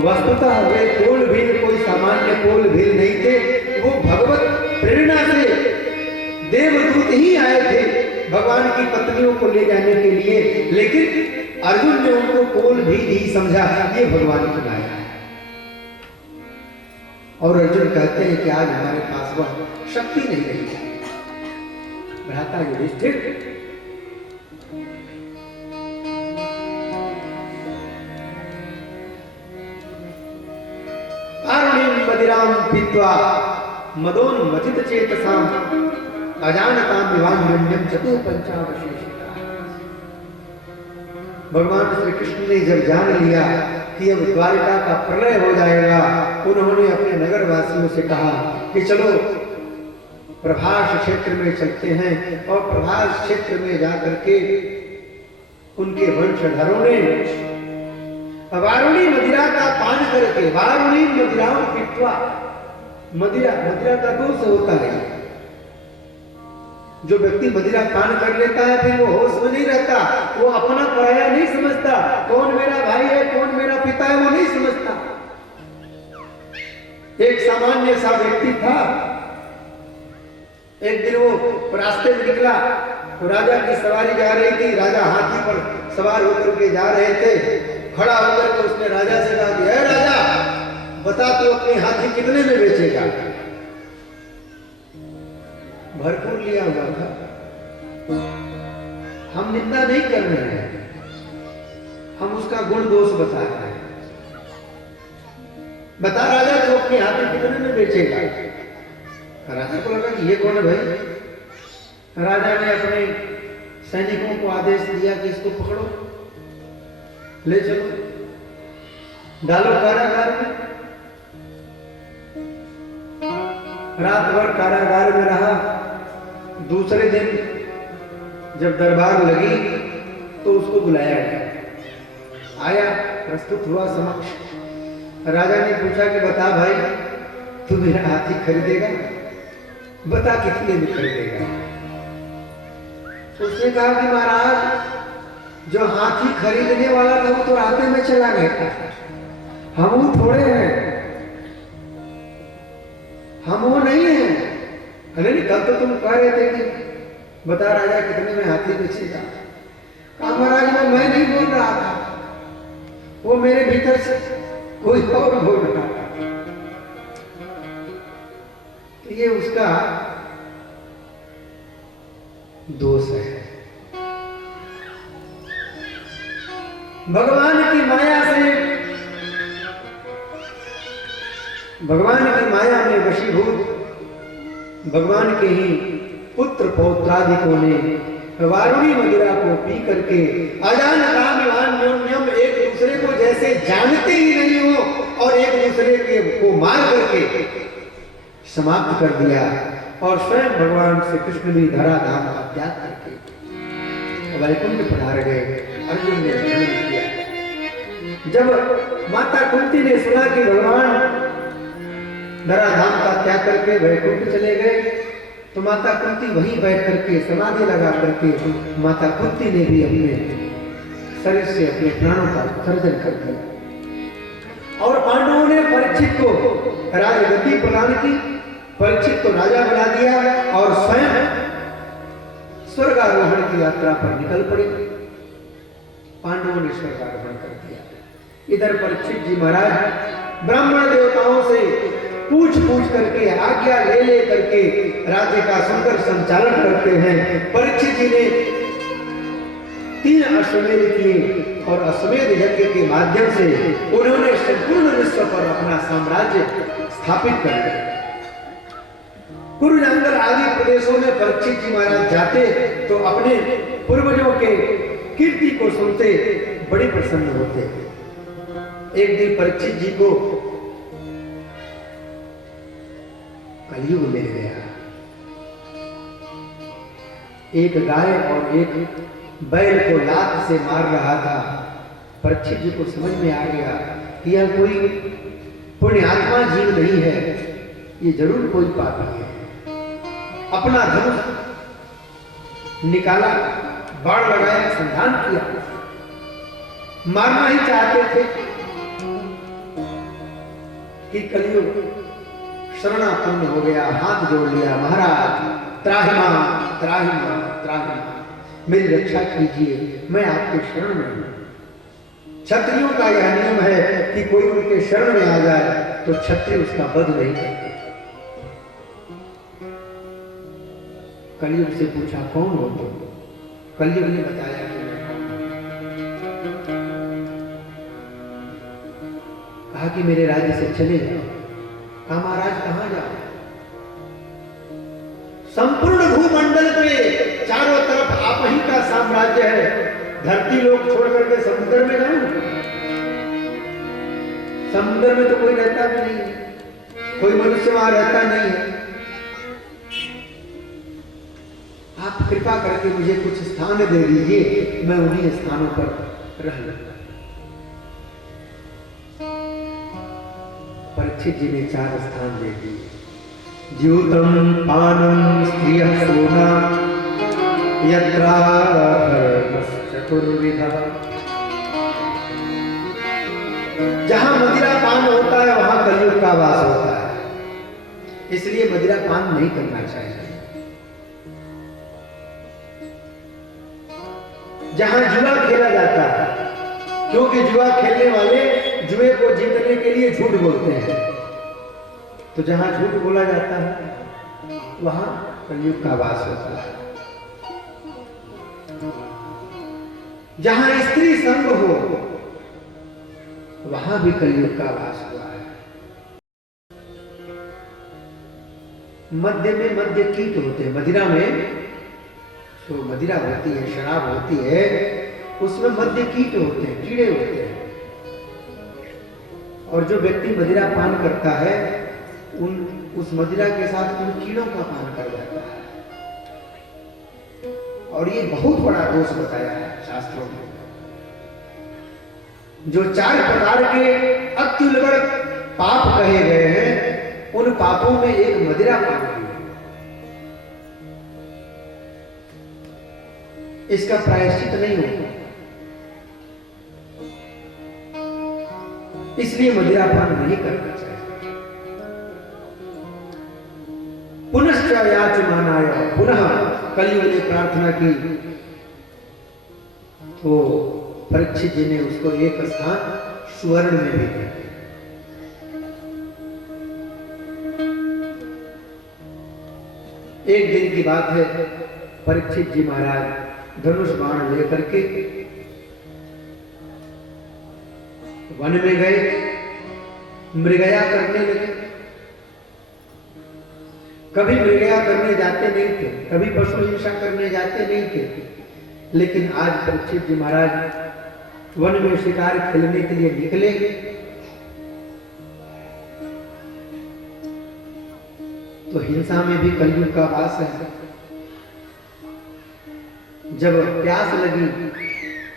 वस्तुतः वे कोल भील कोई सामान्य कोल भील नहीं थे, वो भगवत प्रेरणा से देवदूत ही आए थे भगवान की पत्नियों को ले जाने के लिए। लेकिन अर्जुन ने उनको कोल भील ही समझा, ये भगवान की माया है। और अर्जुन कहते हैं कि आज हमारे पास वह शक्ति नहीं रही है। भ्राता युधिष्ठिर, आरुणीं मदिरां पीत्वा मदोन्मथित चेतसां अजानतां विवान्यं चतुःपञ्चावशेषिता। भगवान श्री कृष्ण ने जब जान लिया कि अब द्वारिका का प्रलय हो जाएगा, उन्होंने अपने नगर वासियों से कहा कि चलो प्रभास क्षेत्र में चलते हैं। और प्रभास क्षेत्र में जाकर के उनके वंशधरों ने वारुणी मदिरा का पान करके, वारुणी मदिरां पीत्वा, मदिरा का दोष होता है। जो व्यक्ति मदिरा पान कर लेता है फिर वो होश में नहीं रहता, वो अपना पराया नहीं समझता, कौन मेरा भाई है कौन मेरा पिता है वो नहीं समझता। एक सामान्य सा व्यक्ति था, एक दिन वो रास्ते में निकला तो राजा की सवारी जा रही थी। राजा हाथी पर सवार होकर के जा रहे थे। खड़ा होकर के उसने राजा से कहा कि हे राजा, बता तो अपनी हाथी कितने में बेचेगा। भरपूर लिया हुआ था। हम निंदा नहीं कर रहे हैं, हम उसका गुण दोष बता रहे हैं। बता राजा तो अपनी हाथी कितने में बेचेगा। राजा को लगा कि ये कौन है भाई। राजा ने अपने सैनिकों को आदेश दिया कि इसको पकड़ो, ले चलो, डालो कारागार में। रात भर कारागार में रहा। दूसरे दिन जब दरबार लगी तो उसको बुलाया गया। आया, प्रस्तुत हुआ समक्ष। राजा ने पूछा कि बता भाई, तू मेरा हाथी खरीदेगा? बता कितने में खरीदेगा। उसने कहा कि महाराज, जो हाथी खरीदने वाला था वो तो रास्ते में चला गया, हम वो थोड़े हैं, हम वो नहीं हैं। अरे नहीं, कल तो तुम कह रहे थे कि बता राजा कितने में हाथी बेचेगा। कहा महाराज वो मैं नहीं बोल रहा था, वो मेरे भीतर से कोई और बोल रहा था। तो ये उसका दोष है। भगवान की माया से, भगवान की माया में वशीभूत भगवान के ही पुत्र पौत्रादिकों ने वारुणी मदिरा को पी करके अजानताम एक दूसरे को जैसे जानते ही नहीं हो और एक दूसरे को मार करके समाप्त कर दिया। और स्वयं भगवान श्री कृष्ण भी धराधाम का त्याग करके वैकुंठ पधार गए। अर्जुन ने वर्णन किया, जब माता कुंती ने सुना कि भगवान धराधाम का त्याग करके वैकुंठ चले गए तो माता कुंती वहीं बैठ करके समाधि लगा करके माता कुंती ने भी अपने शरीर से अपने प्राणों का विसर्जन कर दिया। और पांडवों ने परीक्षित को राजगद्दी प्रदान की। परीक्षित को राजा बना दिया और स्वयं स्वर्गारोहण की यात्रा पर निकल पड़े। पांडवों ने स्वर्गारोहण कर दिया। इधर परीक्षित जी महाराज ब्राह्मण देवताओं से पूछ पूछ करके आज्ञा ले ले करके राज्य का सुंदर संचालन करते हैं। परीक्षित जी ने 3 अश्वमेध किए और अश्वमेध यज्ञ के माध्यम से उन्होंने संपूर्ण विश्व पर अपना साम्राज्य स्थापित कर दिया। कुरुजंगल आदि प्रदेशों में परीक्षित जी महाराज जाते तो अपने पूर्वजों के कीर्ति को सुनते बड़े प्रसन्न होते। एक दिन परीक्षित जी को कलयुग मिल गया। एक गाय और एक बैल को लात से मार रहा था। परीक्षित जी को समझ में आ गया कि यह कोई पुण्यात्मा जीव नहीं है, ये जरूर कोई पापी है। अपना धनुष निकाला, बाण लगाया, संधान किया, मारना ही चाहते थे कि कलयुग शरणापन्न हो गया। हाथ जोड़ लिया, महाराज त्राहिमाम त्राहिमाम त्राहिमाम, मेरी रक्षा कीजिए, मैं आपके शरण में हूं। क्षत्रियों का यह नियम है कि कोई उनके शरण में आ जाए तो क्षत्रिय उसका वध नहीं करते। कलयुग से पूछा कौन हो तुम? कलयुग ने बताया कि मैं कौन हूं। कहा कि मेरे राज्य से चले जाओ। कहा महाराज कहां जाओ? संपूर्ण भूमंडल पे चारों तरफ आप ही का साम्राज्य है, धरती लोग छोड़ करके समुद्र में जाऊं? समुद्र में तो कोई रहता भी नहीं है, कोई मनुष्य वहां रहता नहीं है। आप कृपा करके मुझे कुछ स्थान दे दीजिए, मैं उन्हीं स्थानों पर रह लूंगा। परीक्षित जी ने 4 स्थान दे दिए। द्यूतम पानम स्त्रियः सोना यत्रा चतुर्विधा। जहां मदिरा पान होता है वहां कलयुग का वास होता है, इसलिए मदिरा पान नहीं करना चाहिए। जहां जुआ खेला जाता है, क्योंकि जुआ खेलने वाले जुए को जीतने के लिए झूठ बोलते हैं, तो जहां झूठ बोला जाता है वहां कलयुग का वास होता है। जहां स्त्री संग हो वहां भी कलयुग का वास हुआ है। मध्य में मध्य कीट होते हैं। मदिरा में जो मदिरा होती है, शराब होती है, उसमें मध्य कीट होते हैं, कीड़े होते हैं। और जो व्यक्ति मदिरा पान करता है उस मदिरा के साथ उन कीड़ों का पान कर जाता है। और ये बहुत बड़ा दोष बताया है शास्त्रों में। जो 4 प्रकार के अत्युल्बण पाप कहे गए हैं, उन पापों में एक मदिरा पान भी है। इसका प्रायश्चित नहीं होता, इसलिए मदिरा पान नहीं करना चाहिए। पुनश्च याचमानाय, पुनः कलयुग ने प्रार्थना की तो परीक्षित जी ने उसको एक स्थान स्वर्ण में भी दिया। एक दिन की बात है, परीक्षित जी महाराज धनुष बाण लेकर के वन में गए, मृगया करने लगे। कभी मृगया करने जाते नहीं थे, कभी पशु हिंसा करने जाते नहीं थे, लेकिन आज परीक्षित जी महाराज वन में शिकार खेलने के लिए निकले। तो हिंसा में भी कलयुग का वास है। जब प्यास लगी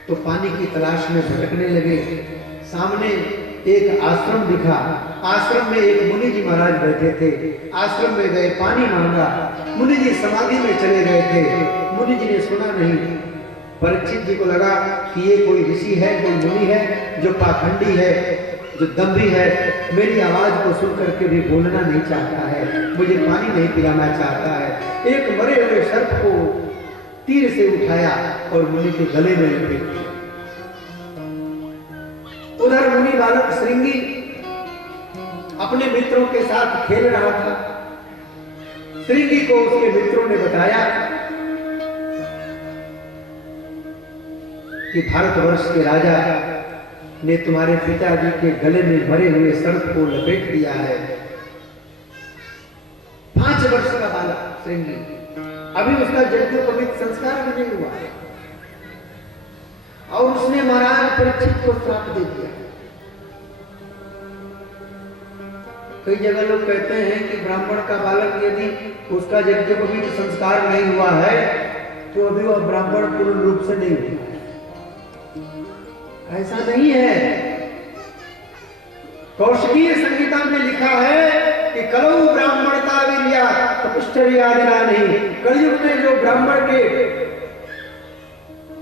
तो पानी की तलाश में भटकने लगे। सामने एक आश्रम दिखा, आश्रम में एक मुनि जी महाराज बैठे थे। आश्रम में गए, पानी मांगा, मुनि जी समाधि में चले गए थे। मुनि जी ने सुना नहीं। परीक्षित जी को लगा कि ये कोई ऋषि है, कोई मुनि है जो पाखंडी है, जो दम्भी है, मेरी आवाज को सुन करके भी बोलना नहीं चाहता है, मुझे पानी नहीं पिलाना चाहता है। एक मरे हुए सर्प को तीर से उठाया और मुनि के गले में लपेट दिया। उधर मुनि बालक श्रृंगी अपने मित्रों के साथ खेल रहा था। श्रृंगी को उसके मित्रों ने बताया कि भारतवर्ष के राजा ने तुम्हारे पिताजी के गले में मरे हुए सर्प को लपेट दिया है। 5 वर्ष का बालक श्रृंगी, अभी उसका यज्ञोपवीत संस्कार भी नहीं हुआ है और उसने महाराज परीक्षित को श्राप दे दिया। कई जगह लोग कहते हैं कि ब्राह्मण का बालक यदि उसका यज्ञोपवीत संस्कार नहीं हुआ है तो अभी वह ब्राह्मण पूर्ण रूप से नहीं हुआ। ऐसा नहीं है। कौशिकीय संहिता में लिखा है कि कलौ ब्राह्मणता वीर्या तपश्चर्यादिना नहीं। कलयुग में जो ब्राह्मण के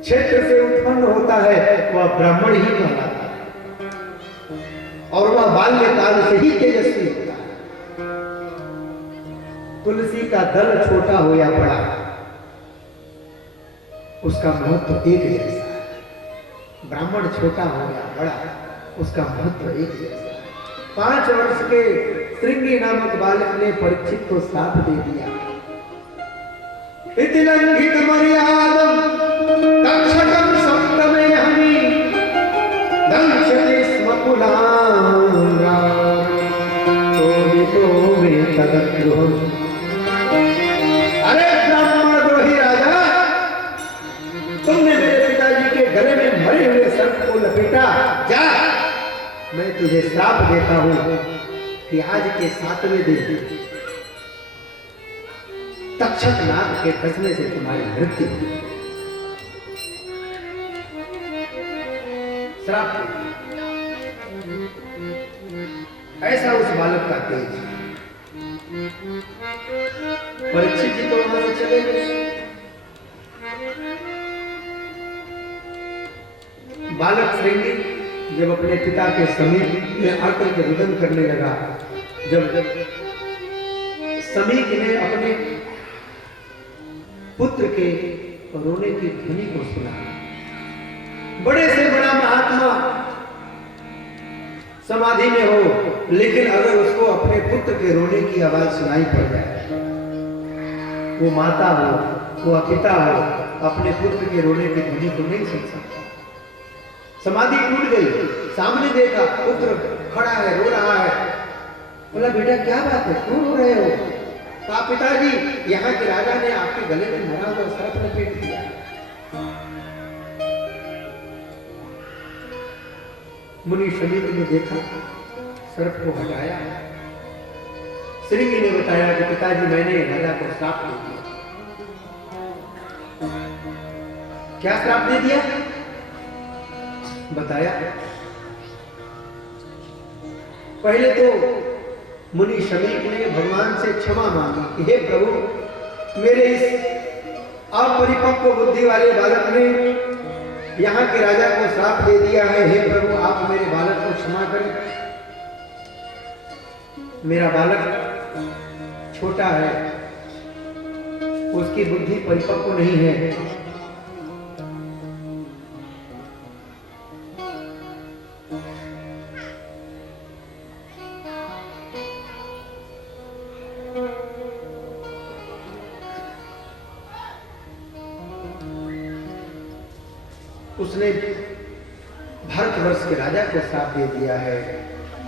क्षेत्र से उत्पन्न होता है वह ब्राह्मण ही कहलाता है और वह बाल्यकाल से ही तेजस्वी होता है। तुलसी का दल छोटा हो या बड़ा, उसका महत्व एक जैसा है। ब्राह्मण छोटा हो या बड़ा, उसका महत्व एक जैसा है। 5 वर्ष के श्रृंगी नामक बालक ने परीक्षित को श्राप दे दिया। इति लंघित मर्यादम तक्षकं सप्तमे हनि दंशति स्म कुलांगा चोदितो मे तदद्रुहम्। अरे ब्राह्मण द्रोही राजा, तुमने मेरे पिताजी के गले में मरे हुए सर्प को लपेटा। जा, मैं तुझे श्राप देता हूं कि आज के 7वें दिन तक्षक नाग के डसने से तुम्हारी मृत्यु होगी। श्राप ऐसा उस बालक का तेज। परीक्षित जी तो वहां से चले गए। बालक श्रृंगी जब अपने पिता के समीप में आकर के रुदन करने लगा, जब समीप ने अपने पुत्र के रोने की ध्वनि को सुना, बड़े से बड़ा महात्मा समाधि में हो लेकिन अगर उसको अपने पुत्र के रोने की आवाज सुनाई पड़ जाए, वो माता हो, वो पिता हो, अपने पुत्र के रोने की ध्वनि को नहीं सुन सकता। समाधि टूट गई, सामने देखा पुत्र खड़ा है, रो रहा है। बोला बेटा क्या बात है, क्यों रो रहे हो? कहा पिताजी, यहाँ के राजा ने आपके गले में मरा हुआ सर्प लपेट दिया। मुनि शमीक ने देखा, सर्प को हटाया। श्रृंगी ने बताया कि पिताजी मैंने राजा को श्राप दे दिया। क्या श्राप दे दिया? बताया। पहले तो मुनि शमीक ने भगवान से क्षमा मांगी कि हे प्रभु, मेरे इस अपरिपक्व बुद्धि वाले बालक ने यहाँ के राजा को श्राप दे दिया है। हे प्रभु, आप मेरे बालक को क्षमा करें। मेरा बालक छोटा है, उसकी बुद्धि परिपक्व नहीं है। उसने भारतवर्ष के राजा को श्राप दे दिया है।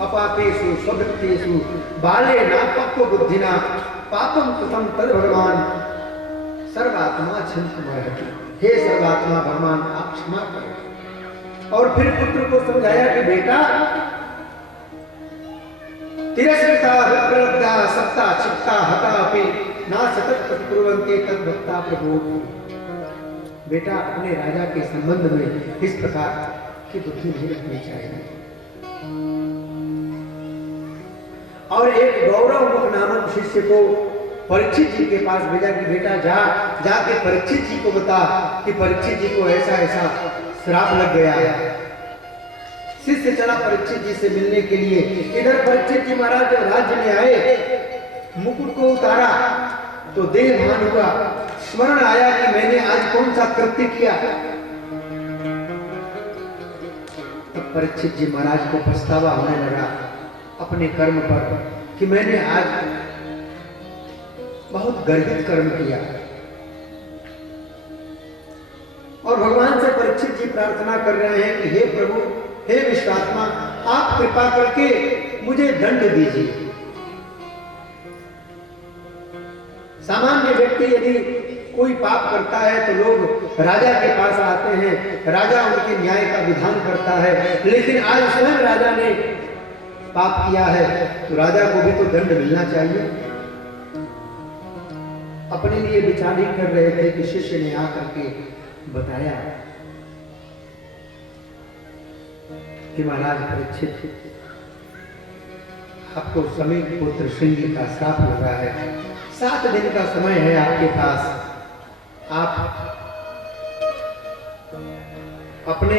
अपापेषु स्ववृत्तेषु बाले न पक्व बुद्धिना पापम कृतं तद भगवान सर्वात्मा क्षन्तमर्हति। हे सर्वात्मा भगवान, आप क्षमा करें। और फिर पुत्र को समझाया कि बेटा, तिरस्कृता विप्रलब्धा सत्ता चित्ता हता अपि न सतत प्रतिकुर्वन्ते तद्भक्ता प्रभो। बेटा, अपने राजा के संबंध में इस प्रकार की बुद्धि नहीं रखनी चाहिए। और एक गौरव मुख नामक शिष्य को परीक्षित जी के पास भेजा कि बेटा जाके परीक्षित जी को बता कि परीक्षित जी को ऐसा ऐसा श्राप लग गया है। शिष्य चला परीक्षित जी से मिलने के लिए। इधर परीक्षित जी महाराज जब राज्य में आए, मुकुट को उतारा तो देह भान हुआ, स्मरण आया कि मैंने आज कौन सा कृत्य किया। तो परीक्षित जी महाराज को पछतावा होने लगा अपने कर्म पर कि मैंने आज बहुत गर्हित कर्म किया। और भगवान से परीक्षित जी प्रार्थना कर रहे हैं कि हे प्रभु, हे विश्वात्मा, आप कृपा करके मुझे दंड दीजिए। सामान्य व्यक्ति यदि कोई पाप करता है तो लोग राजा के पास आते हैं, राजा उनके न्याय का विधान करता है। लेकिन आज स्वयं राजा ने पाप किया है तो राजा को भी तो दंड मिलना चाहिए। अपने लिए विचार ही कर रहे थे कि शिष्य ने आकर के बताया कि महाराज परीक्षित, आपको समीप पुत्र श्रृंगी का श्राप लगा है। 7 दिन का समय है आपके पास। आप अपने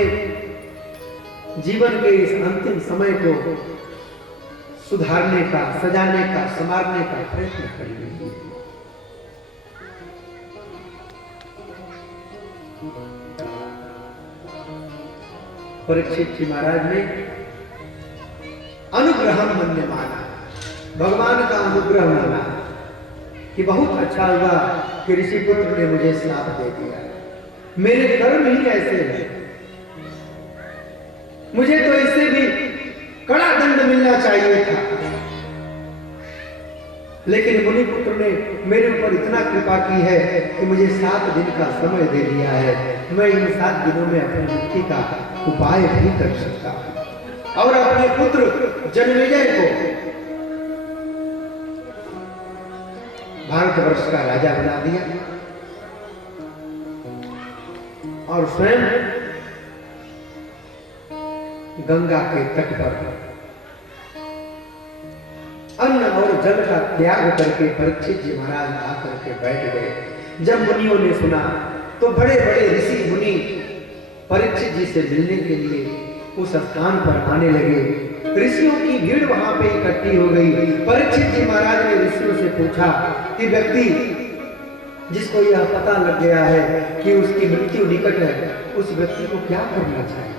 जीवन के इस अंतिम समय को सुधारने का, सजाने का, संवारने का प्रयत्न करिए। परीक्षित जी महाराज ने अनुग्रह मन्य माना, भगवान का अनुग्रह माना कि बहुत अच्छा हुआ कि ऋषि पुत्र ने मुझे श्राप दे दिया। मेरे कर्म ही ऐसे हैं, मुझे तो इससे भी कड़ा दंड मिलना चाहिए था। लेकिन मुनि पुत्र ने मेरे ऊपर इतना कृपा की है कि मुझे 7 दिन का समय दे दिया है। मैं इन 7 दिनों में अपनी मुक्ति का उपाय भी कर सकता हूं और अपने पुत्र जन्मेजय को भारतवर्ष का राजा बना दिया और स्वयं गंगा के तट पर अन्न और जल का त्याग करके परीक्षित जी महाराज आकर के बैठ गए। जब मुनियों ने सुना तो बड़े बड़े ऋषि मुनि परीक्षित जी से मिलने के लिए उस स्थान पर आने लगे। ऋषियों की भीड़ वहां पे इकट्ठी हो गई। परीक्षित जी महाराज ने ऋषियों से पूछा कि व्यक्ति जिसको यह पता लग गया है कि उसकी मृत्यु निकट है, उस व्यक्ति को क्या करना चाहिए?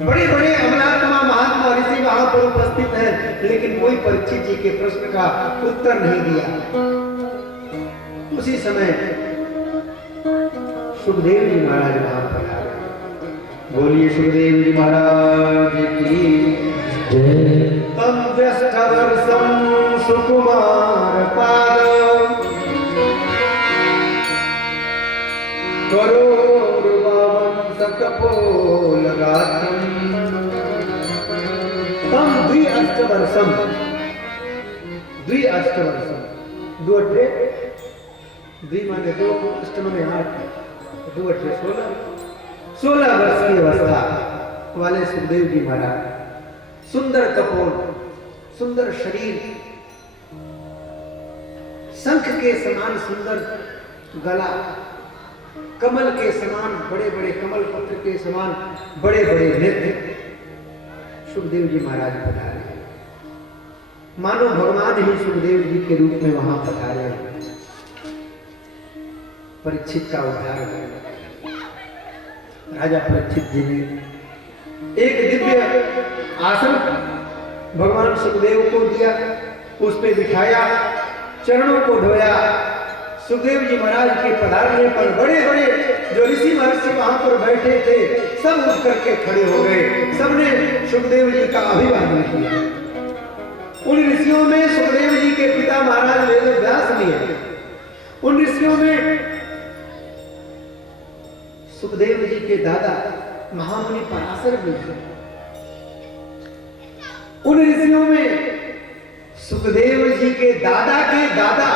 बड़े बड़े अमलात्मा महात्मा ऋषि वहां पर उपस्थित हैं, लेकिन कोई परीक्षित जी के प्रश्न का उत्तर नहीं दिया। उसी समय सुखदेव जी महाराज वहां पर आ गए। बोलिए सुखदेव जी महाराज की जय। तम ज्येष्ठवर्षं सुकुमार पाद सकपोलगात्रम् तम द्विअष्टवर्षं दो अठे द्वि माने 2, अष्ट माने 8, 2 अठे 16 वर्ष की अवस्था वाले सुखदेव जी महाराज, सुंदर कपोल, सुंदर शरीर, शंख के समान सुंदर गला, कमल के समान बड़े बड़े, कमल पत्र के समान बड़े बड़े नेत्र सुखदेव जी महाराज पधारे। मानो भगवान ही सुखदेव जी के रूप में वहां पधारे, परीक्षित का उद्धार किया। राजा परीक्षित जी ने एक दिव्य आसन भगवान सुखदेव को दिया, उस पे बिठाया, चरणों को धोया। सुखदेव जी महाराज के पधारने पर बड़े बड़े जो ऋषि महर्षि वहां पर बैठे थे सब उठ करके खड़े हो गए। सबने सुखदेव जी का अभिवादन किया। उन ऋषियों में सुखदेव जी के पिता महाराज वेदव्यास भी हैं। उन ऋषियों में सुखदेव जी के दादा महामुनि पराशर भी हैं। उन ऋषियों में सुखदेव जी के दादा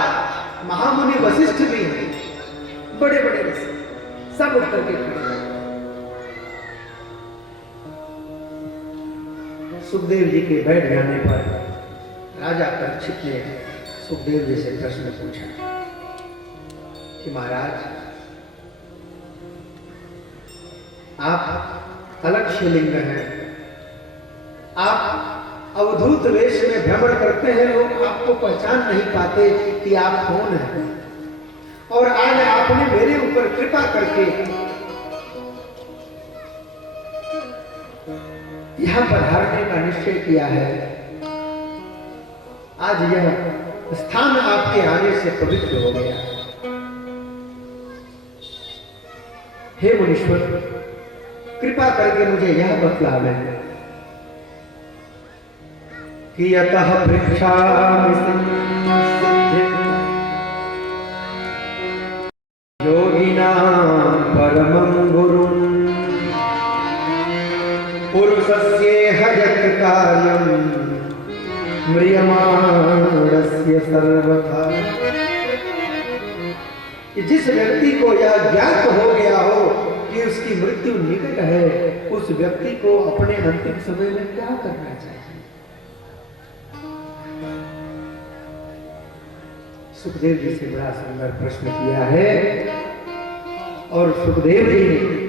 महामुनि वशिष्ठ भी हैं। बड़े बड़े ऋषि सब उठ करके खड़े। सुखदेव जी के बैठ जाने पर राजा परीक्षित ने सुखदेव जी से प्रश्न पूछा कि महाराज, आप अलक्ष्य लिंग हैं, आप अवधूत वेश में भ्रमण करते हैं, लोग आपको पहचान नहीं पाते कि आप कौन हैं। और आज आपने मेरे ऊपर कृपा करके यहाँ पधारने का निश्चय किया है। आज यह स्थान आपके आने से पवित्र हो गया। हे मुनीश्वर, कृपा करके मुझे यह बतलावें कि यतः वृक्षामि संसिद्धिं योगिनां परमं गुरुं पुरुषस्येह यत् कार्यं म्रियमाणस्य सर्वथा। कि जिस व्यक्ति को यह ज्ञात हो गया हो कि उसकी मृत्यु निकट है, उस व्यक्ति को अपने अंतिम समय में क्या करना चाहिए? सुखदेव जी से बड़ा सुंदर प्रश्न किया है और सुखदेव जी ने